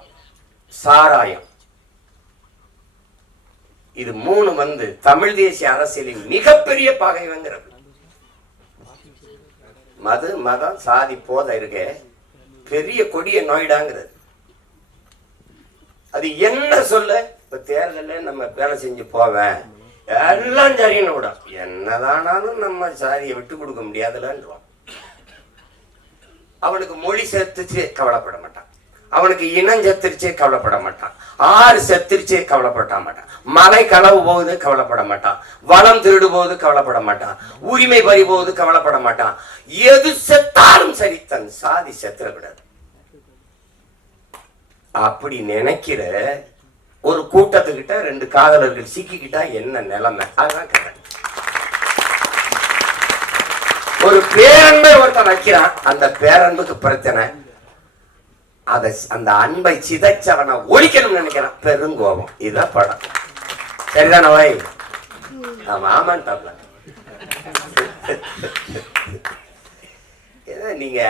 சாராயம் இது 3 தமிழ் தேசிய அரசியலின் மிகப்பெரிய பகைவங்கிறது. மது மதம் சாதி போதை இருக்க பெரிய கொடிய நோய்டாங்கிறது. அது என்ன சொல்ல, இப்ப தேர்தலில் நம்ம வேலை செஞ்சு போவேன் எல்லாம் சரின்னு விட, என்னதானாலும் நம்ம சாதியை விட்டு கொடுக்க முடியாதுலன்றான். அவனுக்கு மொழி செத்துச்சு கவலைப்பட மாட்டான், அவனுக்கு இனம் செத்துருச்சே கவலைப்பட மாட்டான், ஆறு செத்துருச்சே கவலைப்பட மாட்டான், மலை களவு போகுது கவலைப்பட மாட்டான், வளம் திருடு போகுது கவலைப்பட மாட்டான், உரிமை பறி போகுது கவலைப்பட மாட்டான். எது செத்தாலும் சரி தன் சாதி செத்துறக்கூடாது. அப்படி நினைக்கிற ஒரு கூட்டத்துக்கிட்ட 2 காதலர்கள் சிக்கிக்கிட்டா என்ன நிலைமை? அதுதான் கதை. ஒரு பேரன்பை ஒருத்தன் வைக்கிறான், அந்த பேரன்புக்கு பிரச்சனை, அந்த அன்பை சிதைச்சவனை ஒழிக்கணும்னு நினைக்கிறான், பெருங்கோபம். இதுதான் படம். சரிதான வை? ஆமான் தாப்ல. நீங்க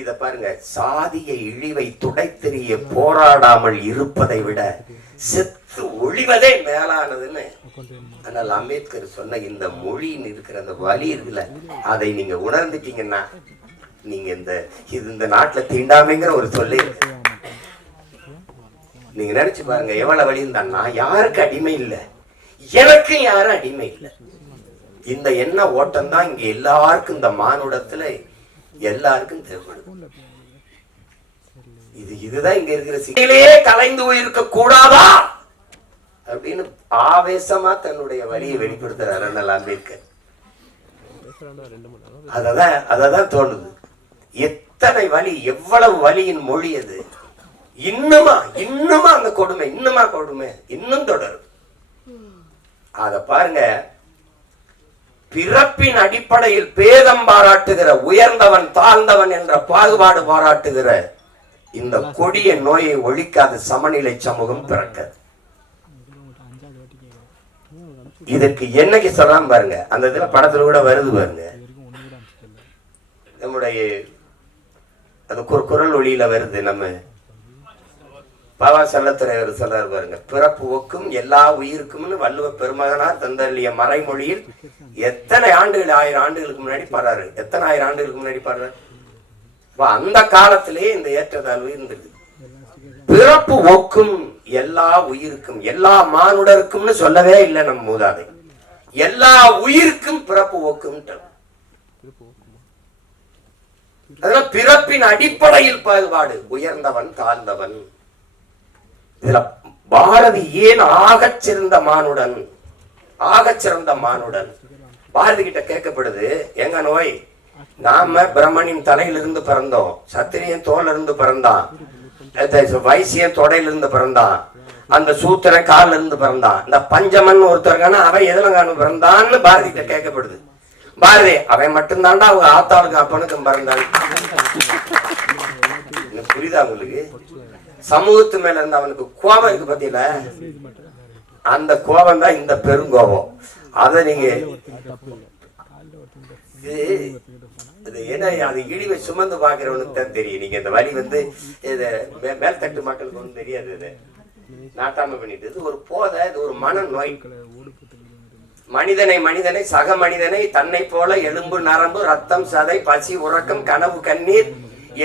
இத பாருங்க, சாதிய இழிவை துடைத்தெறிய போராடாமல் இருப்பதை விட செத்து ஒழிவதே மேலானதுன்னு ஆனால் அம்பேத்கர் சொன்ன இந்த மொழின்னு இருக்கிற அந்த வலி இருக்குல்ல, அதை நீங்க உணர்ந்துட்டீங்கன்னா நீங்க இந்த நாட்டுல தீண்டாமைங்கிற ஒரு சொல்லே நீங்க நினைச்சு பாருங்க. எவ்வளவு வழி இருந்தான்னா, யாருக்கு அடிமை இல்லை, எனக்கும் யாரும் அடிமை இல்லை. இந்த எண்ண ஓட்டம் தான் இங்க எல்லாருக்கும், இந்த மானுடத்துல எல்லாருக்கும் தேவைப்படுது. இதுதான் இங்க இருக்கிற சிலையிலேயே கலைந்து போயிருக்க கூடாதா அப்படின்னு ஆவேசமா தன்னுடைய வழியை வெளிப்படுத்துறாரு அண்ணல் அம்பேத்கர். அததான் தோணுது. எத்தனை வலி, எவ்வளவு வலியின் மொழி அது. இன்னுமா அந்த கொடுமை, இன்னும் தொடரும். அத பாருங்க, பிறப்பின் அடிப்படையில் பேதம் பாராட்டுகிற, உயர்ந்தவன் தாழ்ந்தவன் என்ற பாகுபாடு பாராட்டுகிற இந்த கொடிய நோயை ஒழிக்காத சமநிலை சமூகம் பிறக்க. இதற்கு என்னைக்கு சொல்லலாம் பாருங்க, அந்த இதுல படத்துல கூட வருது பாருங்க, நம்முடைய அது குரல் ஒளியில வருது. நம்ம பாபா செல்லத்துறை அவர் சொல்றாரு பாருங்க, பிறப்பு ஒக்கும் எல்லா உயிருக்கும்னு வள்ளுவ பெருமகனார் தந்தள்ளிய மறைமொழியில் எத்தனை ஆண்டுகள், 1000 ஆண்டுகளுக்கு முன்னாடி பாடுறாரு. எத்தனை 1000 ஆண்டுகளுக்கு முன்னாடி பாடுறாரு. அந்த காலத்திலேயே இந்த ஏற்றத்தாழ்வு இருந்தது. பிறப்பு ஒக்கும் எல்லா உயிருக்கும், எல்லா மானுடருக்கும்னு சொல்லவே இல்லை நம் மூதாதை. எல்லா உயிருக்கும் பிறப்பு ஒக்கும். அதனால பிறப்பின் அடிப்படையில் பாகுபாடு, உயர்ந்தவன் தாழ்ந்தவன். இதுல பாரதி ஏன் ஆகச்சிறந்த மானுடன் பாரதி கிட்ட கேட்கப்படுது, எங்க நோய், நாம பிரம்மனின் தலையிலிருந்து பிறந்தோம், சத்திரியன் தோல்ல இருந்து பிறந்தான், வைசியன் தொடையிலிருந்து பிறந்தான், அந்த சூத்திரன் காலில் இருந்து பிறந்தான், இந்த பஞ்சமன் ஒருத்தருக்கான அவன் எதுல பிறந்தான்னு பாரதி கிட்ட கேட்கப்படுது. பாரதி, அவன் மட்டும்தான்டா அவங்க ஆத்தாளுக்கு அப்பனுக்கும் பிறந்தான். புரியுதா உங்களுக்கு? சமூகத்து மேல இருந்த அவனுக்கு கோபம் இருக்கு பத்தியில, அந்த கோபம் தான் இந்த பெருங்கோபம். அத நீங்க அது இழிவை சுமந்து பாக்குறவனுக்கு தான் தெரியும். நீங்க இந்த வழி மேல்தட்டு மக்களுக்கு ஒன்றும் தெரியாது. இது நாட்டாம பண்ணிட்டு, இது ஒரு போதை, இது ஒரு மன நோய். மனிதனை சக மனிதனை தன்னை போல எலும்பு நரம்பு ரத்தம் சதை பசி உறக்கம் கனவு கண்ணீர்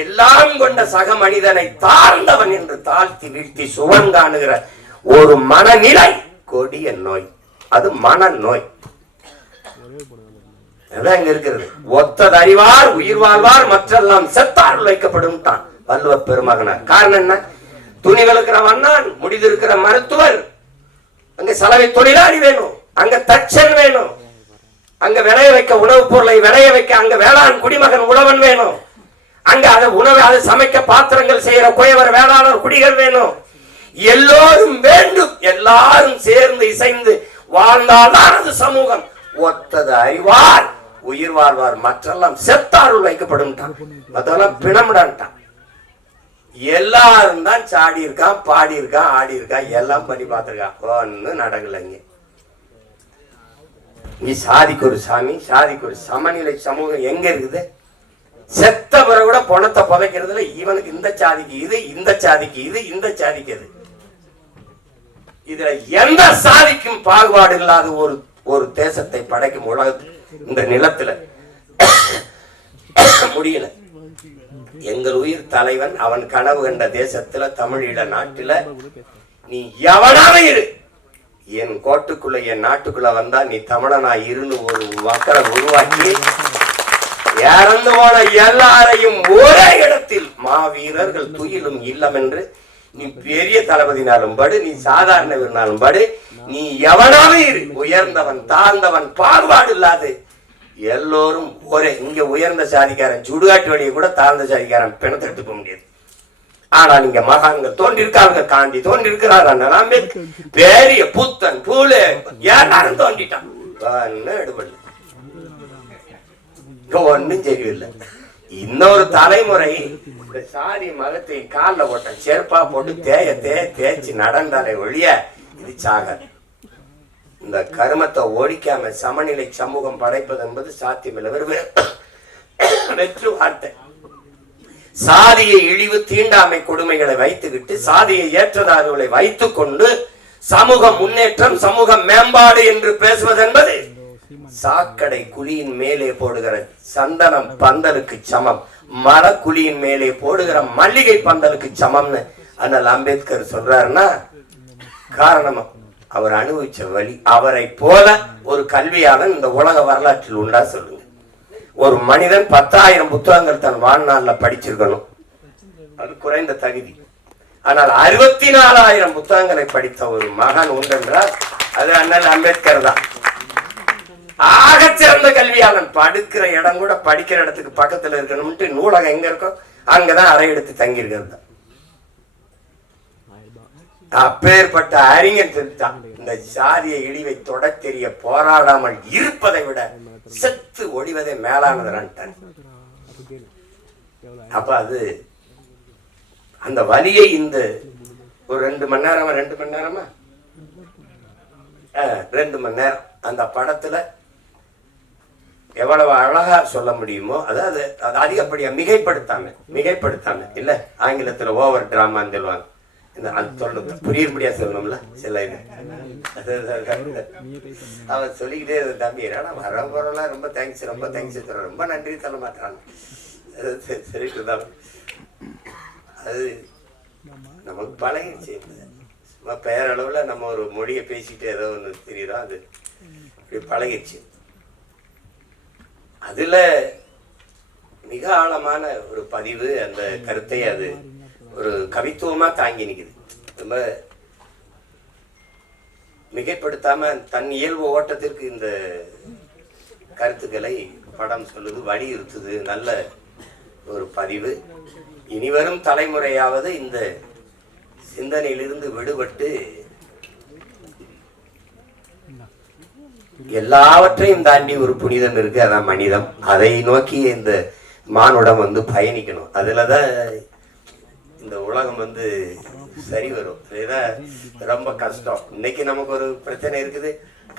எல்லாம் கொண்ட சக மனிதனை தாழ்ந்தவன் என்று தாழ்த்தி வீழ்த்தி சுவங்காணுகிற ஒரு மனநிலை கொடிய நோய். அது மனநோய். இங்க இருக்கிறது. ஒத்தது அறிவார் உயிர் வாழ்வார் மற்றெல்லாம் செத்தார் வைக்கப்படும் தான் வள்ளுவ பெருமகனார். காரணம் என்ன? துணிவெழுக்கிற வண்ணான், முடிதிருக்கிற மருத்துவர், அங்க சலவை தொழிலாளி வேணும், அங்க தச்சன் வேணும், அங்க விளைய வைக்க உணவுப் பொருளை விளைய வைக்க அங்க வேளாண் குடிமகன் உழவன் வேணும், அங்க அதை உணவு அதை சமைக்க பாத்திரங்கள் செய்யற குயவர் வேளாளர் குடிகள் வேணும். எல்லோரும் வேண்டும். எல்லாரும் சேர்ந்து இசைந்து வாழ்ந்தால்தான் அது சமூகம். ஒத்தது அறிவார் உயிர் வாழ்வார் மற்றெல்லாம் செத்தாருள் வைக்கப்படும். அதெல்லாம் பிணமிடான்ட்டான். எல்லாரும் தான் சாடி இருக்கான், பாடி இருக்கான், ஆடி இருக்கான், எல்லாம் பண்ணி பார்த்திருக்கான். ஒன்னும் நடக்கலைங்க. நீ சாதிக்கு ஒரு சாமி, சாதிக்கு ஒரு சமநிலை சமூகம் எங்க இருக்குது? செத்த பிறகு கூட பணத்தை புதைக்கிறதுல இவனுக்கு இந்த சாதிக்கு இது, இந்த சாதிக்கு இது, இந்த சாதிக்கு இது. இதுல எந்த சாதிக்கும் பாகுபாடு இல்லாத ஒரு தேசத்தை படைக்கும் உலகத்தில் இந்த நிலத்துல முடியல. எங்கள் உயிர் தலைவன் அவன் கனவு கண்ட தேசத்துல, தமிழீழ நாட்டுல நீ எவனாக இரு, என் கோட்டுக்குள்ள என் நாட்டுக்குள்ள வந்தா நீ தமிழனா இருன்னு ஒரு மக்களை உருவாக்கி இறந்து போன எல்லாரையும் ஒரே இடத்தில் மாவீரர்கள் துயிலும் இல்லம் என்று நீ பெரிய தளபதினாலும் படு, நீ சாதாரண வீரனாலும் படு, நீ எவனாக இரு, உயர்ந்தவன் தாழ்ந்தவன் பாகுபாடு இல்லாது எல்லோரும் ஒரே. இங்க உயர்ந்த சாதிக்காரன் சுடுகாட்டு வழியை கூட தாழ்ந்த சாதிக்காரன் பிணத்தை எடுத்து போக முடியாது. ஆனா நீங்க மகான்கள் தோன்றிருக்காங்க, காந்தி தோன்றிருக்கிறார், அண்ணன் அம்பேத்கர், பெரிய புத்தன் பூலே யாரும் தோண்டிட்டான். எடுபடல, ஒன்னும் தெரியவில்லை. இன்னொரு தலைமுறை இந்த சாதி மதத்தை காலில் போட்ட செருப்பா போட்டு தேய்ச்சி நடந்தாலே ஒழிய இது சாக. இந்த கருமத்தை ஒழிக்காம சமநிலை சமூகம் படைப்பது என்பது சாத்தியமில்லை. வெற்று வார்த்தை. சாதியை இழிவு தீண்டாமை கொடுமைகளை வைத்துக்கிட்டு சாதியை ஏற்றதார்களை வைத்துக் கொண்டு சமூக முன்னேற்றம் சமூக மேம்பாடு என்று பேசுவது என்பது சாக்கடை குழியின் மேலே போடுகிற சந்தனம் பந்தலுக்கு சமம், மரக்குழியின் மேலே போடுகிற மல்லிகை பந்தலுக்கு சமம்னு அண்ணல் அம்பேத்கர் சொல்றாருன்னா காரணம் அவர் அனுபவிச்ச வழி. அவரை போல ஒரு கல்வியாளன் இந்த உலக வரலாற்றில் உண்டா சொல்லுங்க? ஒரு மனிதன் 10,000 புத்தகங்கள் தன் வாழ்நாள்ல படிச்சிருக்கணும், அது குறைந்த தகுதி. ஆனால் 64,000 புத்தகங்களை படித்த ஒரு மகன் உண்டென்றால் அது அண்ணல் அம்பேத்கர் தான். ஆக சிறந்த கல்வியாளன். படுக்கிற இடம் கூட படிக்கிற இடத்துக்கு பக்கத்துல இருக்கணும்ட்டு நூலகம் எங்க இருக்கும் அங்கதான் அறை எடுத்து தங்கி இருக்கிறது. அப்பேற்பட்ட அறிஞர் சொல்லிட்டான், இந்த சாதிய இழிவை தொட தெரிய போராடாமல் இருப்பதை விட செத்து ஒழிவதை மேலானதான். அப்ப அது அந்த வலியை இந்த ஒரு 2 மணி நேரமா 2 மணி நேரமா 2 மணி நேரம் அந்த படத்துல எவ்வளவு அழகா சொல்ல முடியுமோ, அதாவது அது அதிகப்படியா மிகைப்படுத்தாம இல்ல, ஆங்கிலத்துல ஓவர் டிராமான்னு சொல்லுவாங்க. புரியும்படியா சொல்லணும்ல சில இது. அவன் சொல்லிக்கிட்டே தம்பி வர போறலாம் ரொம்ப தேங்க்ஸ் ரொம்ப நன்றி சொல்ல மாட்டாங்க. சரிட்டுதான், அது நமக்கு பழகிடுச்சு. பெயரளவுல நம்ம ஒரு மொழியை பேசிட்டு ஏதோ ஒன்று தெரியுறோம், அது இப்படி பழகிடுச்சு. அதுல மிக ஆழமான ஒரு பதிவு, அந்த கருத்தை அது ஒரு கவித்துவமா தாங்கி நிக்குது. ரொம்ப மிகைப்படுத்தாம தன் இயல்பு ஓட்டத்திற்கு இந்த கருத்துக்களை படம் சொல்லுது, வலியுறுத்துது. நல்ல ஒரு பதிவு. இனிவரும் தலைமுறையாவது இந்த சிந்தனையிலிருந்து விடுபட்டு எல்லாவற்றையும் தாண்டி ஒரு புனிதம் இருக்கு, அதான் மனிதம். அதை நோக்கி இந்த மானுடம் பயணிக்கணும். அதுலதான் இந்த உலகம் சரி வரும். இதுதான் ரொம்ப கஷ்டம். இன்னைக்கு நமக்கு ஒரு பிரச்சனை இருக்குது.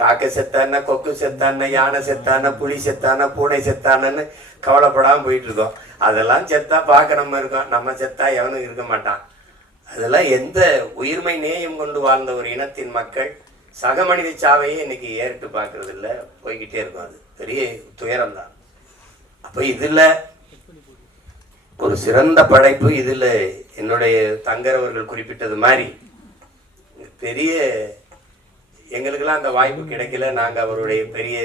காக்கை செத்தான, கொக்கு செத்தான, யானை செத்தான, புலி செத்தான, பூனை செத்தானன்னு கவலைப்படாம போயிட்டு இருக்கோம். அதெல்லாம் செத்தா பார்க்க நம்ம இருக்கோம், நம்ம செத்தா எவனும் இருக்க மாட்டான். அதெல்லாம் எந்த உயிர்மை நேயம் கொண்டு வாழ்ந்த ஒரு இனத்தின் மக்கள் சக மனித சாவையே இன்னைக்கு ஏறிட்டு பார்க்கறது இல்லை, போய்கிட்டே இருக்கும். அது பெரிய துயரம் தான். அப்ப இதுல ஒரு சிறந்த படைப்பு. இதுல என்னுடைய தங்கர் அவர்கள் குறிப்பிட்டது மாதிரி பெரிய எங்களுக்கெல்லாம் அந்த வாய்ப்பு கிடைக்கல. நாங்கள் அவருடைய பெரிய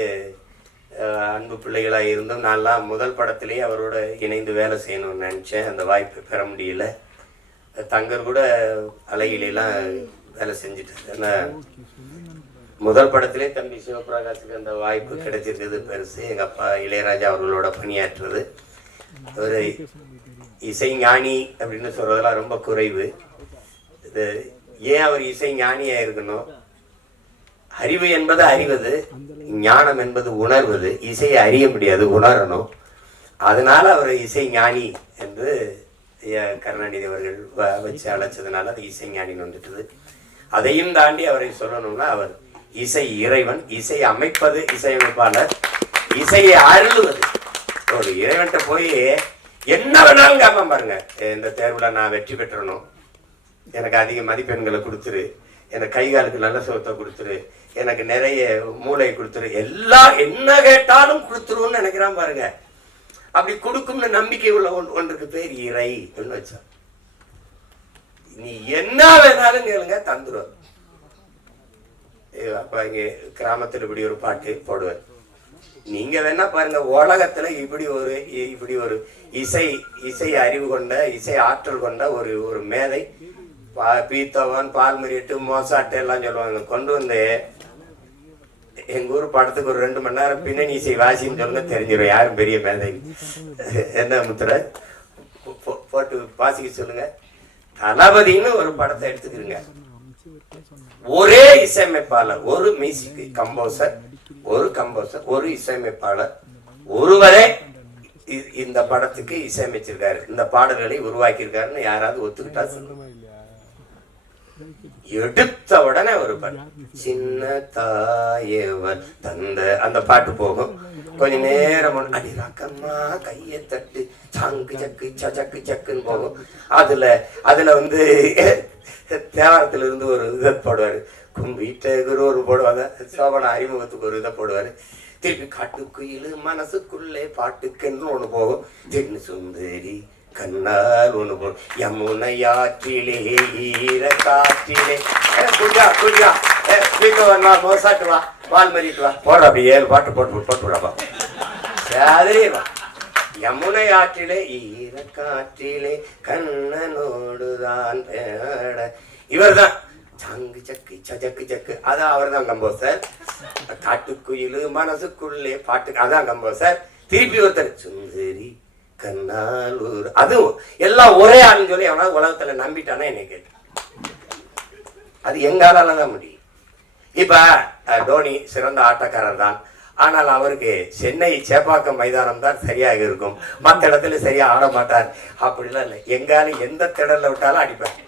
அன்பு பிள்ளைகளாக இருந்தோம். நான்லாம் முதல் படத்திலேயே அவரோட இணைந்து வேலை செய்யணும்னு நினச்சேன், அந்த வாய்ப்பு பெற முடியல. தங்கர் கூட அழகிலாம் வேலை செஞ்சுட்டு. ஆனால் முதல் படத்திலே தம்பி சிவபிரகாசுக்கு அந்த வாய்ப்பு கிடைச்சிருக்குது பெருசு. எங்கள் அப்பா இளையராஜா அவர்களோட பணியாற்றுறது. ஒரு இசை ஞானி அப்படின்னு சொல்றதெல்லாம் ரொம்ப குறைவு. இது ஏன் அவர் இசை ஞானியா இருக்கணும்? அறிவு என்பது அறிவது, ஞானம் என்பது உணர்வது. இசையை அறிய முடியாது, உணரணும். அதனால அவர் இசை ஞானி என்று கருணாநிதி அவர்கள் வச்சு அழைச்சதுனால அது இசைஞானின்னு வந்துட்டது. அதையும் தாண்டி அவரை சொல்லணும்னா அவர் இசை இறைவன், இசை அமைப்பது இசையமைப்பாளர், இசையை அருளுவது. ஒரு இறைவன்கிட்ட போய் என்ன வேணாலும் காம பாருங்க, இந்த தேர்வுல நான் வெற்றி பெற்றணும், எனக்கு அதிக மதிப்பெண்களை கொடுத்துரு, எனக்கு கை காலுக்கு நல்ல சுகத்தை கொடுத்துரு, எனக்கு நிறைய மூளையை கொடுத்துரு, எல்லாம் என்ன கேட்டாலும் கொடுத்துருன்னு நினைக்கிறான் பாருங்க. அப்படி கொடுக்கும்னு நம்பிக்கை உள்ள ஒன்றுக்கு பேர் இறை வச்சா. நீ என்ன வேணாலும் கேளுங்க தந்துருவார். அப்ப இங்க கிராமத்துல இப்படி ஒரு பாட்டு போடுவார். நீங்க வேணா பாருங்க, உலகத்துல இப்படி ஒரு இசை அறிவு கொண்ட, இசை ஆற்றல் கொண்ட ஒரு மேதை, பீத்தோவன், பால்மரியட்டு, மோசாட்டு எல்லாம் சொல்லுவாங்க, கொண்டு வந்து எங்க ஊர் படத்துக்கு ஒரு 2 மணி நேரம் பின்னணி இசை வாசின்னு சொல்லுங்க, தெரிஞ்சிடும் யாரும் பெரிய மேதை. என்ன முத்துற போட்டு வாசிக்க சொல்லுங்க. தளபதினு ஒரு படத்தை எடுத்துக்கிறீங்க, ஒரே இசையமைப்பாளர், ஒரு மியூசிக் கம்போசர், ஒரு இசையமைப்பாளர் ஒருவரே இந்த படத்துக்கு இசையமைச்சிருக்காரு, இந்த பாடல்களை உருவாக்கி இருக்காருன்னு யாராவது ஒத்துக்கிட்டா சொல்லுங்க. எடுத்த உடனே ஒரு பாட்டு, சின்ன தாயவர் தந்த அந்த பாட்டு போகும். கொஞ்ச நேரம் அடி ரக்கம்மா கையை தட்டு சங்கு சக்கு சக்கு சக்குன்னு போகும். அதுல வந்து தேவாரத்துல இருந்து ஒரு இதை போடுவாரு, கும்பிட்டு ஒரு போடுவாங்க, சோபன அறிமுகத்துக்கு ஒரு இதை போடுவாரு. திருப்பி காட்டுக்குயிலு மனசுக்குள்ளே பாட்டுக்குன்னு ஒண்ணு போகும். தின்னு சுந்தரி கண்ணால் ஒண்ணு போடும், யமுனையாற்றிலே ஈர காற்றிலே குஞ்சா மோசாட்டு வா, பால் மறிட்டு வா, போடுற அப்படி 7 பாட்டு போட்டு விடாப்பா. சரிவா, யமுனை ஆற்றிலே ஈர காற்றிலே கண்ணனோடுதான் பேட. இவர் தான் சங்கு சக்கு சக்கு சக்கு, அதான் அவர் தான் கம்போசர். காட்டுக்குயிலு மனசுக்குள்ளே பாட்டுக்கு அதான் கம்போசர். திருப்பி ஒருத்தர் சுந்தரி கண்ணாலூர், அதுவும் எல்லாம் ஒரே ஆளுன்னு சொல்லி எவனாவது உலகத்துல நம்பிட்டானா என்னை கேட்டு, அது எங்கால தான் முடியும். இப்ப டோனி சிறந்த ஆட்டக்காரர் தான், ஆனால் அவருக்கு சென்னை சேப்பாக்கம் மைதானம் தான் சரியாக இருக்கும், மற்ற இடத்துல சரியா ஆட மாட்டார். அப்படிலாம் இல்லை, எங்காலும் எந்த திடல்ல விட்டாலும் அடிப்பார்.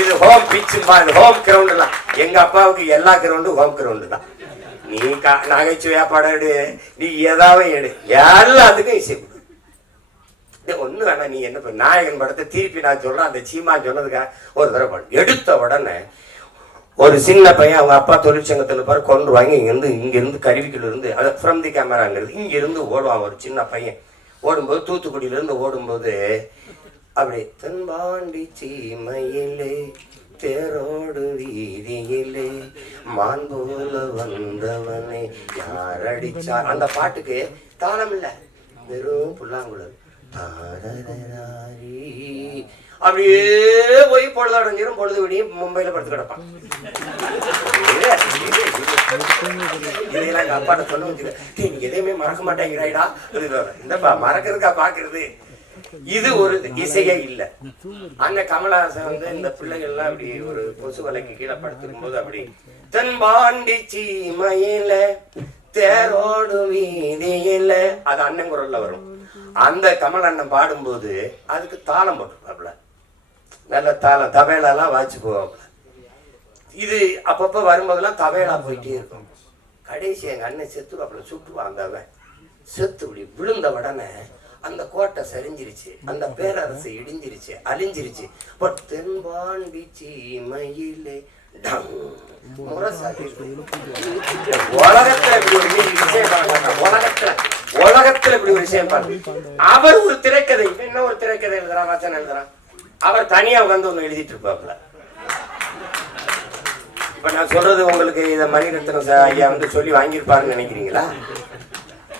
இது ஹோம் பிச்சுமா, இது ஹோம் கிரவுண்ட். எங்க அப்பாவுக்கு எல்லா கிரவுண்டும் ஹோம் கிரவுண்டு தான். நீ நகைச்சுவையா படம் எடு, நீ ஏதாவது எடு, எல்லாத்துக்கும் இசை கொடு. ஒண்ணு வேணா, நீ என்ன பண்ண நாயகன் படத்தை திருப்பி நான் சொல்றேன், அந்த சீமா சொன்னதுக்காக ஒரு தடவை பாடு. எடுத்த உடனே ஒரு சின்ன பையன் அவங்க அப்பா தொழிற்சங்கத்துல பாரு கொண்டு வாங்கி இங்கிருந்து கருவிக்குள்ள இருந்து, அது ஃப்ரம் தி கேமராங்கிறது, இங்கிருந்து ஓடுவான் ஒரு சின்ன பையன். ஓடும்போது தூத்துக்குடியில இருந்து ஓடும்போது அப்படி தென்பாண்டி சீமையிலே தேரோடு வீதியிலே மான் போல வந்தவனை யார் அடிச்சார், அந்த பாட்டுக்கு தாளம் இல்ல, வெறும் புல்லாங்குழல். அப்படியே போய் பொழுது அடைஞ்சிடும், பொழுது விடியும் மும்பையில படுத்து கிடப்பான். இதெல்லாம் எங்க அப்பாட்ட சொல்ல வச்சுக்க, நீ எதையுமே மறக்க மாட்டேங்கிறாய்டா, இந்தப்பா மறக்கிறதுக்கா பாக்குறது. இது ஒரு இசையே இல்ல. அந்த கமலஹாசன் வந்து இந்த பிள்ளைகள் எல்லாம் அப்படி ஒரு கொசு வலைக்கு கீழே படுத்திருக்கும் போது அப்படி தென்பாண்டி சீமையில தேரோடு வீதியில, அது அண்ணன் குரல்ல வரும். அந்த கமல் அண்ணன் பாடும்போது அதுக்கு தாளம் போட்டுருப்பாப்ல, நல்ல தாளம், தபேலாலாம் வாய்ச்சி போவாப்ல. இது அப்பப்ப வரும்போதெல்லாம் தபேலா போயிட்டே இருக்கும். கடைசி எங்க அண்ணன் செத்துவாப்ல, சுட்டுவான். அந்த அவன் செத்து இப்படி விழுந்த உடனே அந்த கோட்டை சரிஞ்சிருச்சு, அந்த பேரரசு இடிஞ்சிருச்சு, அழிஞ்சிருச்சு. தென்பாண்டி சீமையிலே உலகத்துல இப்படி ஒரு விஷயம், உலகத்துல இப்படி ஒரு விஷயம் பாருங்க. அவர் ஒரு திரைக்கதை, என்ன ஒரு திரைக்கதை எழுதுறான், வச்சனம் எழுதுறான். அவர் தனியா உட்காந்து ஒண்ணு எழுதிட்டு இருப்பாப்ல. இப்ப நான் சொல்றது உங்களுக்கு இதை மணிரத்னம் ஐயா வந்து சொல்லி வாங்கியிருப்பாருன்னு நினைக்கிறீங்களா?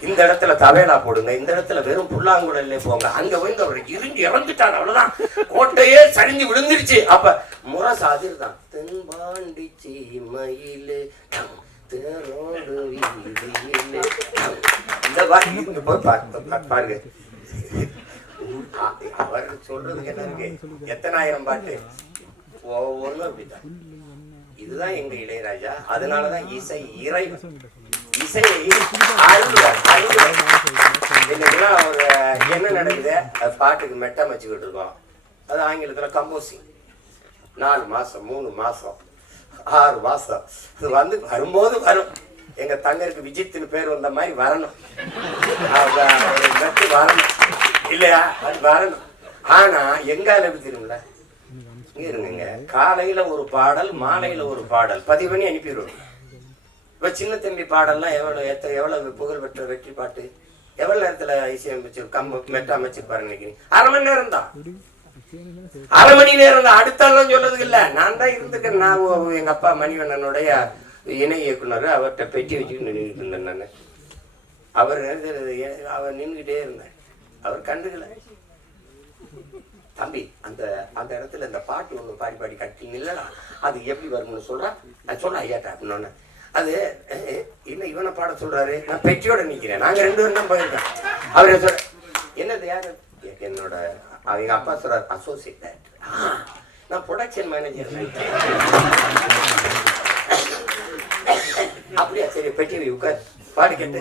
இந்த இடத்துல தவேலா போடுங்க, இந்த இடத்துல வெறும் புல்லாங்குழல்ல போங்க, அங்க வந்து அவர் இறந்துட்டார், அவ்வளவுதான், கோட்டையே சரிஞ்சு விழுந்துருச்சு. அப்ப முறை சாதிர் தான், தென்பாண்டி சீமையிலே தேரோடு வீதியிலே. இந்த போய் பாருங்க, அவர் சொல்றதுக்கு என்ன இருக்கு, எத்தனாயிரம் பாட்டு ஒவ்வொன்றும் அப்படித்தான். இதுதான் எங்க இளையராஜா. அதனாலதான் இசை இறைவன். இசை இன்னைக்கெல்லாம் ஒரு என்ன நடக்குது, அது பாட்டுக்கு மெட்டமைச்சுக்கிட்டு இருக்கோம். அது ஆங்கிலத்துல கம்போசிங். 4 மாசம் 3 மாசம் 6 மாசம் இது வந்து வரும்போது வரும். எங்க தங்கருக்கு விஜித்துன்னு பேர் வந்த மாதிரி வரணும், வரணும் இல்லையா? அது வரணும். ஆனா எங்கால எப்படி தெரியுங்களா, இங்க இருங்க, காலையில ஒரு பாடல் மாலையில ஒரு பாடல் பதிவு பண்ணி அனுப்பிடுவோம். இப்ப சின்ன தம்பி பாடல்லாம் எவ்வளவு புகழ் பெற்ற வெற்றி பாட்டு, எவ்வளவு நேரத்துல இசையமைச்சு மெட்ட அமைச்சிருப்பாரு இன்னைக்கு? 1/2 மணி நேரம் தான். 1/2 மணி நேரம் தான். அடுத்தாலும் சொல்றதுக்கு இல்ல, நான் தான் இருந்துக்கேன். நான் எங்க அப்பா மணிவண்ணனுடைய இணை இயக்குனர், அவர்கிட்ட பெட்டி வச்சுட்டு நின்றுட்டு இருந்தேன் நான். அவர் நின்றுகிட்டே இருந்தேன், அவர் கண்டுக்கல. தம்பி அந்த அந்த இடத்துல இந்த பாட்டு ஒண்ணு பாடி பாடி கட்டி நில்லலாம், அது எப்படி வரும்னு சொல்றா. நான் சொல்றேன் ஐயாட்டா அப்படின்னு. அது இல்ல இவனை பாட சொல்றாரு, நான் பெட்டியோட நிக்கிறேன், நாங்க 2 பேரும் தான் போயிருக்கோம். அவரு சொல்ற என்னது யாரு, என்னோட அவங்க அப்பா சொல்றாரு அசோசியேட் டைரக்டர், நான் ப்ரொடக்ஷன் மேனேஜர். அப்படியா, சரி பெட்டி உட்கார் பாடு கேட்டு.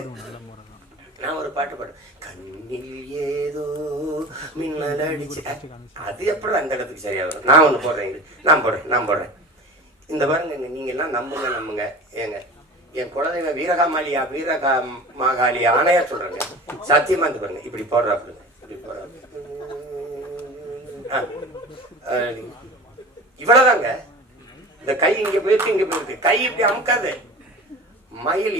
நான் ஒரு பாட்டு பாடு, கண்ணில் ஏதோ மின்னல் அடிச்சு, அது எப்படி அந்த இடத்துக்கு சரியா வரும்? நான் ஒண்ணு போடுறேன், நான் போடுறேன். இந்த பாருங்க, நீங்க எல்லாம் நம்புங்க. ஏங்க என் குலதெய்வ வீரகாமாகாளி ஆணையா சொல்றேங்க, சத்தியமா இருந்து பாருங்க, இப்படி போடுறாப்புல, இப்படி போடுறாப்புல, இவ்வளவுதாங்க. இந்த கை இங்க போயிருக்கு, கை இப்படி அமுக்காது. மயில்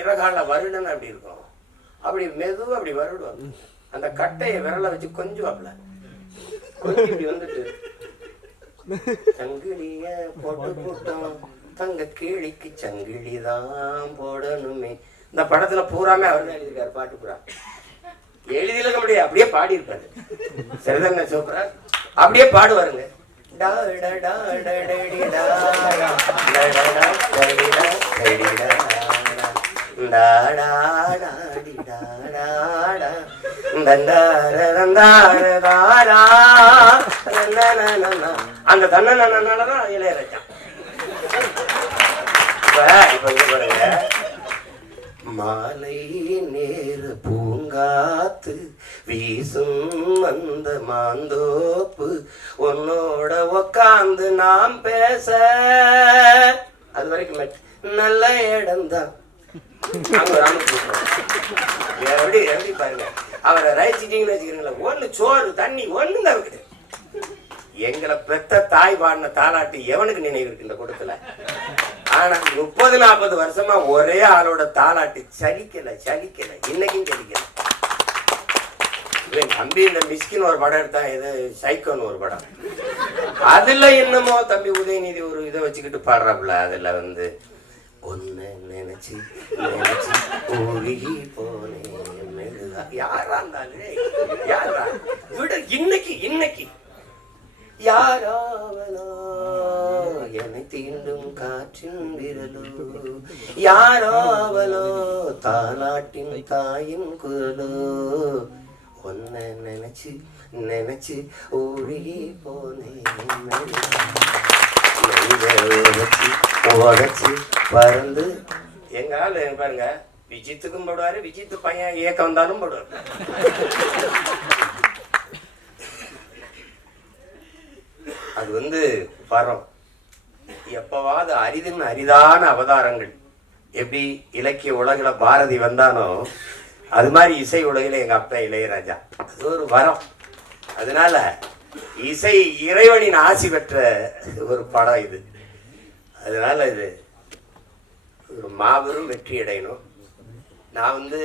இறகால வருடன்னு அப்படி இருக்கும், அப்படி மெதுவா அப்படி வருடுவாங்க. அந்த கட்டைய விரல வச்சு கொஞ்சம் இப்படி வந்துட்டு, சங்கிலிய போட்டு போட்டோம் தங்க கீழிக்கு சங்கிலிதான் போடணுமே. இந்த படத்துல பூராமே அவர் தான் எழுதியிருக்காரு, பாட்டு பூரா எழுதியிருக்க முடியாது, அப்படியே பாடி இருப்பாரு. சரிதாங்க சூப்பரா அப்படியே பாடுவாருங்க. அந்த தன்னதான் இளையராஜா. இப்ப பாருங்க, மாலை நேர பூங்காத்து வீசும் அந்த மாந்தோப்பு உன்னோட உக்காந்து நாம் பேச, அது வரைக்கும் நல்ல இடம்தான். எப்படி பாருங்க, அவரை ரசிச்சிட்டீங்கன்னு வச்சுக்கிறீங்களா, ஒண்ணு சோறு தண்ணி ஒண்ணு தான் இருக்குது. எங்களை பெத்த தாய் பாடின தாலாட்டு எவனுக்கு நினைவு இருக்கு இந்த கூட்டத்துல? ஆனா 30-40 வருஷமா ஒரே ஆளோட தாலாட்டு சலிக்கல, இன்னைக்கும் சலிக்கல. தம்பி இந்த மிஸ்கின் ஒரு படம் எடுத்தா, இது சைக்கோன்னு ஒரு படம், அதுல என்னமோ தம்பி உதயநிதி ஒரு இதை வச்சுக்கிட்டு பாடுறாப்புல. அதுல வந்து ஒன்னு நினைச்சு போனேன். யாரா இருந்தாலும் யாரா விட, இன்னைக்கு யாராவலோ என்னை தீண்டும் காற்றின் விரலோ, யாராவலோ தாலாட்டின் தாயின் குரலோ, ஒன்ன நினைச்சு ஓடி போனேன். உடச்சு பறந்து எங்க ஆளு பாருங்க, விஜித்துக்கும் போடுவாரு, விஜித்து பையன் ஏக்கம் வந்தாலும் போடுவாரு. அது வந்து வரும் எப்பவாவது அரிதான அவதாரங்கள். எப்படி இலக்கிய உலகில பாரதி வந்தானோ அது மாதிரி இசை உலகில எங்க அப்பா இளையராஜா, அது ஒரு வரம். அதனால இசை இறைவனின் ஆசி பெற்ற ஒரு படம் இது. அதனால இது ஒரு மாபெரும் வெற்றி அடையணும். நான் வந்து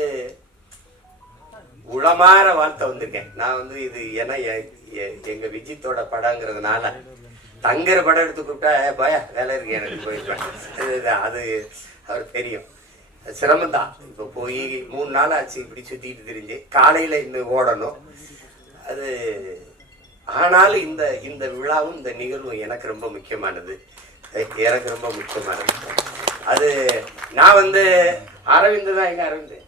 உளமாற வாழ்த்த வந்திருக்கேன். நான் வந்து இது ஏன்னா எங்க விஜித்தோட படங்கிறதுனால, தங்குற படம் எடுத்து கூப்பிட்டா பயா வேலை இருக்கு எனக்கு போயிருப்பேன். அது அவர் தெரியும், சிரமம்தான். இப்போ போய் 3 நாள் ஆச்சு இப்படி சுத்திட்டு திரிஞ்சு, காலையில இன்னும் ஓடணும். அது ஆனாலும் இந்த விழாவும் இந்த நிகழ்வும் எனக்கு ரொம்ப முக்கியமானது. அது நான் வந்து அரவிந்த் தான், எங்க அரவிந்த்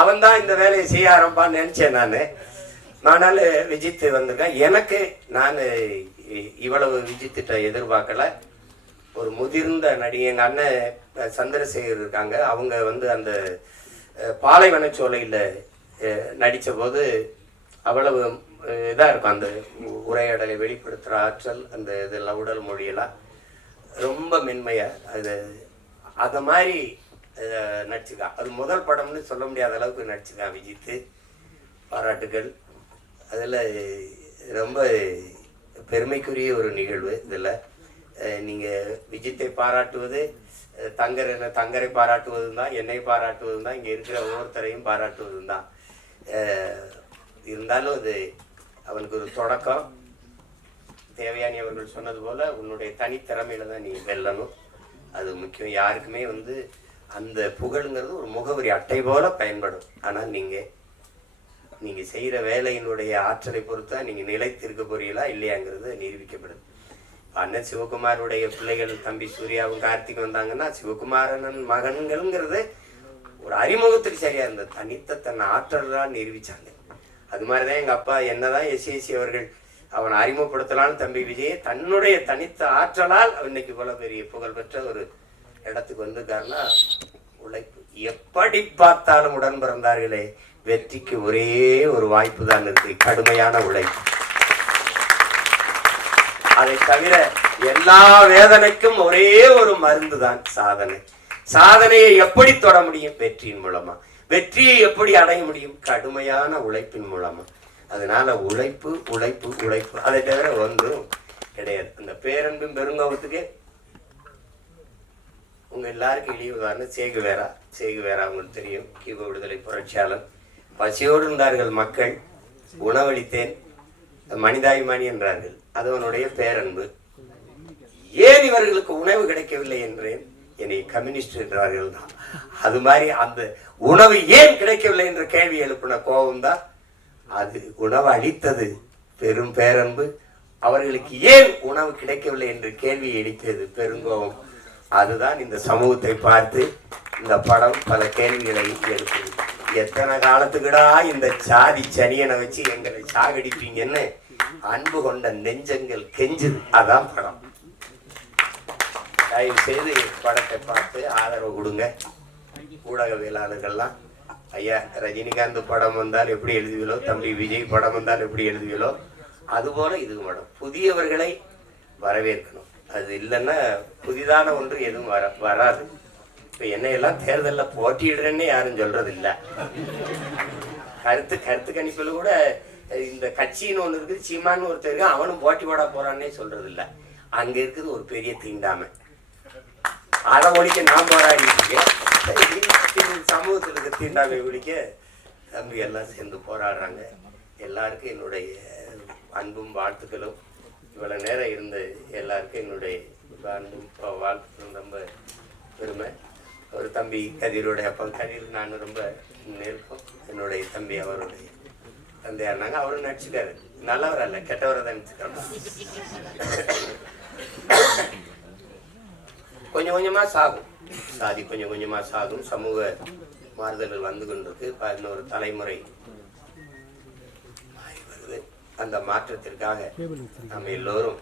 அவன் தான் இந்த வேலையை செய்ய ஆரம்பான்னு நினைச்சேன் நான். ஆனாலும் விஜித் வந்திருக்கேன். எனக்கு நான் இவ்வளவு விஜித்திட்ட எதிர்பார்க்கல. ஒரு முதிர்ந்த நடிகை. எங்கள் அண்ணன் சந்திரசேகர் இருக்காங்க, அவங்க வந்து அந்த பாலைவனச்சோலையில் நடித்த போது அவ்வளவு இதாக இருக்கும். அந்த உரையாடலை வெளிப்படுத்துகிற ஆற்றல், அந்த இதெல்லாம் உடல் மொழியெல்லாம் ரொம்ப மென்மையாக அதை மாதிரி நடிச்சுக்கான். அது முதல் படம்னு சொல்ல முடியாத அளவுக்கு நடிச்சுக்கான் விஜித்து. பாராட்டுகள். அதில் ரொம்ப பெருமைக்குரிய ஒரு நிகழ்வு. இதில் நீங்கள் விஜித்தை பாராட்டுவது தங்கரை பாராட்டுவதும் தான், என்னை பாராட்டுவதும் தான், இங்கே இருக்கிற ஒவ்வொருத்தரையும் பாராட்டுவதும் தான். இருந்தாலும் அது அவனுக்கு ஒரு தொடக்கம். தேவயானி அவர்கள் சொன்னது போல் உன்னுடைய தனித்திறமையில தான் நீ வெல்லணும், அது முக்கியம். யாருக்குமே வந்து அந்த புகழுங்கிறது ஒரு முகவரி அட்டை போல பயன்படும். ஆனால் நீங்கள் செய்கிற வேலையினுடைய ஆற்றலை பொறுத்தா நீங்கள் நிலைத்திருக்க போறீங்களா இல்லையாங்கிறது நிரூபிக்கப்படுது. அண்ணன் சிவகுமாருடைய பிள்ளைகள் தம்பி சூர்யாவும் கார்த்திக் வந்தாங்கன்னா சிவகுமாரன் மகன்கள்ங்கிறது ஒரு அறிமுகத்துக்கு சரியா இருந்தது. தன் ஆற்றலாம் நிரூபிச்சாங்க. அது மாதிரிதான் எங்க அப்பா என்னதான் எஸ்எஸ்சி அவர்கள் அவன் அறிமுகப்படுத்தலான்னு தம்பி விஜய் தன்னுடைய தனித்த ஆற்றலால் இன்னைக்கு போல பெரிய புகழ்பெற்ற ஒரு இடத்துக்கு வந்திருக்காருன்னா உழைப்பு. எப்படி பார்த்தாலும் உடன் பிறந்தார்களே, வெற்றிக்கு ஒரே ஒரு வாய்ப்பு தான் இருக்கு, கடுமையான உழைப்பு. அதை தவிர எல்லா வேதனைக்கும் ஒரே ஒரு மருந்து தான் சாதனை. சாதனையை எப்படி தொட முடியும்? வெற்றியின் மூலமா. வெற்றியை எப்படி அடைய முடியும்? கடுமையான உழைப்பின் மூலமா. அதனால உழைப்பு உழைப்பு உழைப்பு, அதை தவிர ஒன்றும் கிடையாது. அந்த பேரன்பும் பெருங்கோபத்துக்கு உங்க எல்லாருக்கும் இழிவு உதாரணம் சேகுவேரா உங்களுக்கு தெரியும். கியூபா விடுதலை புரட்சியாளர். பசியோடு இருந்தார்கள் மக்கள், உணவளித்தேன் மனிதாபிமானி என்றார்கள். அது அவனுடைய பேரன்பு. ஏன் இவர்களுக்கு உணவு கிடைக்கவில்லை என்றேன், என்னை கம்யூனிஸ்ட் என்றார்கள் தான். அது மாதிரி அந்த உணவு ஏன் கிடைக்கவில்லை என்ற கேள்வி எழுப்பின கோபம் தான். அது உணவு அளித்தது பெரும் பேரன்பு. அவர்களுக்கு ஏன் உணவு கிடைக்கவில்லை என்று கேள்வி எழுப்பியது பெருங்கோபம். அதுதான் இந்த சமூகத்தை பார்த்து இந்த படம் பல கேள்விகளை எழுப்புது. எத்தனை காலத்துக்குடா இந்த சாதி சனியனை வச்சு எங்களை சாகடிப்பீங்கன்னு அன்பு கொண்ட நெஞ்சங்கள் கெஞ்சுது. அதான் படம். தயவு செய்து படத்தை பார்த்து ஆதரவு கொடுங்க. ஊடகவியலாளர்கள்லாம் ஐயா ரஜினிகாந்த் படம் வந்தால் எப்படி எழுதுவீங்களோ, தம்பி விஜய் படம் வந்தால் எப்படி எழுதுவீங்களோ, அதுபோல இது படம். புதியவர்களை வரவேற்கணும். அது இல்லைன்னா புதிதான ஒன்று எதுவும் வராது. இப்போ என்னையெல்லாம் தேர்தலில் போட்டியிடுறேன்னு யாரும் சொல்றது இல்லை. கருத்து கணிப்பில் கூட இந்த கட்சின்னு ஒன்று இருக்குது, சீமான்னு ஒருத்தர் இருக்கு, அவனும் போட்டி போட போறான்னே சொல்றது இல்லை. அங்க இருக்குது ஒரு பெரிய தீண்டாமை. அதை ஒழிக்க நான் போராடிட்டு இருக்கேன். சமூகத்தில் இருக்க தீண்டாமை ஒழிக்க தம்பி எல்லாம் சேர்ந்து போராடுறாங்க. எல்லாருக்கும் என்னுடைய அன்பும் வாழ்த்துக்களும். இவ்வளவு நேரம் இருந்த எல்லாருக்கும் என்னுடைய அன்பும் வாழ்த்துக்களும். ரொம்ப பெருமை. ஒரு தம்பி கதிரோடைய அப்பா கதிர் நான் ரொம்ப நெருக்கம். என்னுடைய தம்பி அவருடைய தந்தையாருனாங்க. அவரும் நடிச்சுக்காரு. நல்லவர் அல்ல, கெட்டவரை தான் நடிச்சுக்கிறாங்க. கொஞ்சம் கொஞ்சமா சாகும் சாதி, கொஞ்சம் கொஞ்சமா சாகும். சமூக மாறுதல்கள் வந்து கொண்டிருக்கு. இன்னொரு தலைமுறை மாறி வருது. அந்த மாற்றத்திற்காக நம்ம எல்லோரும்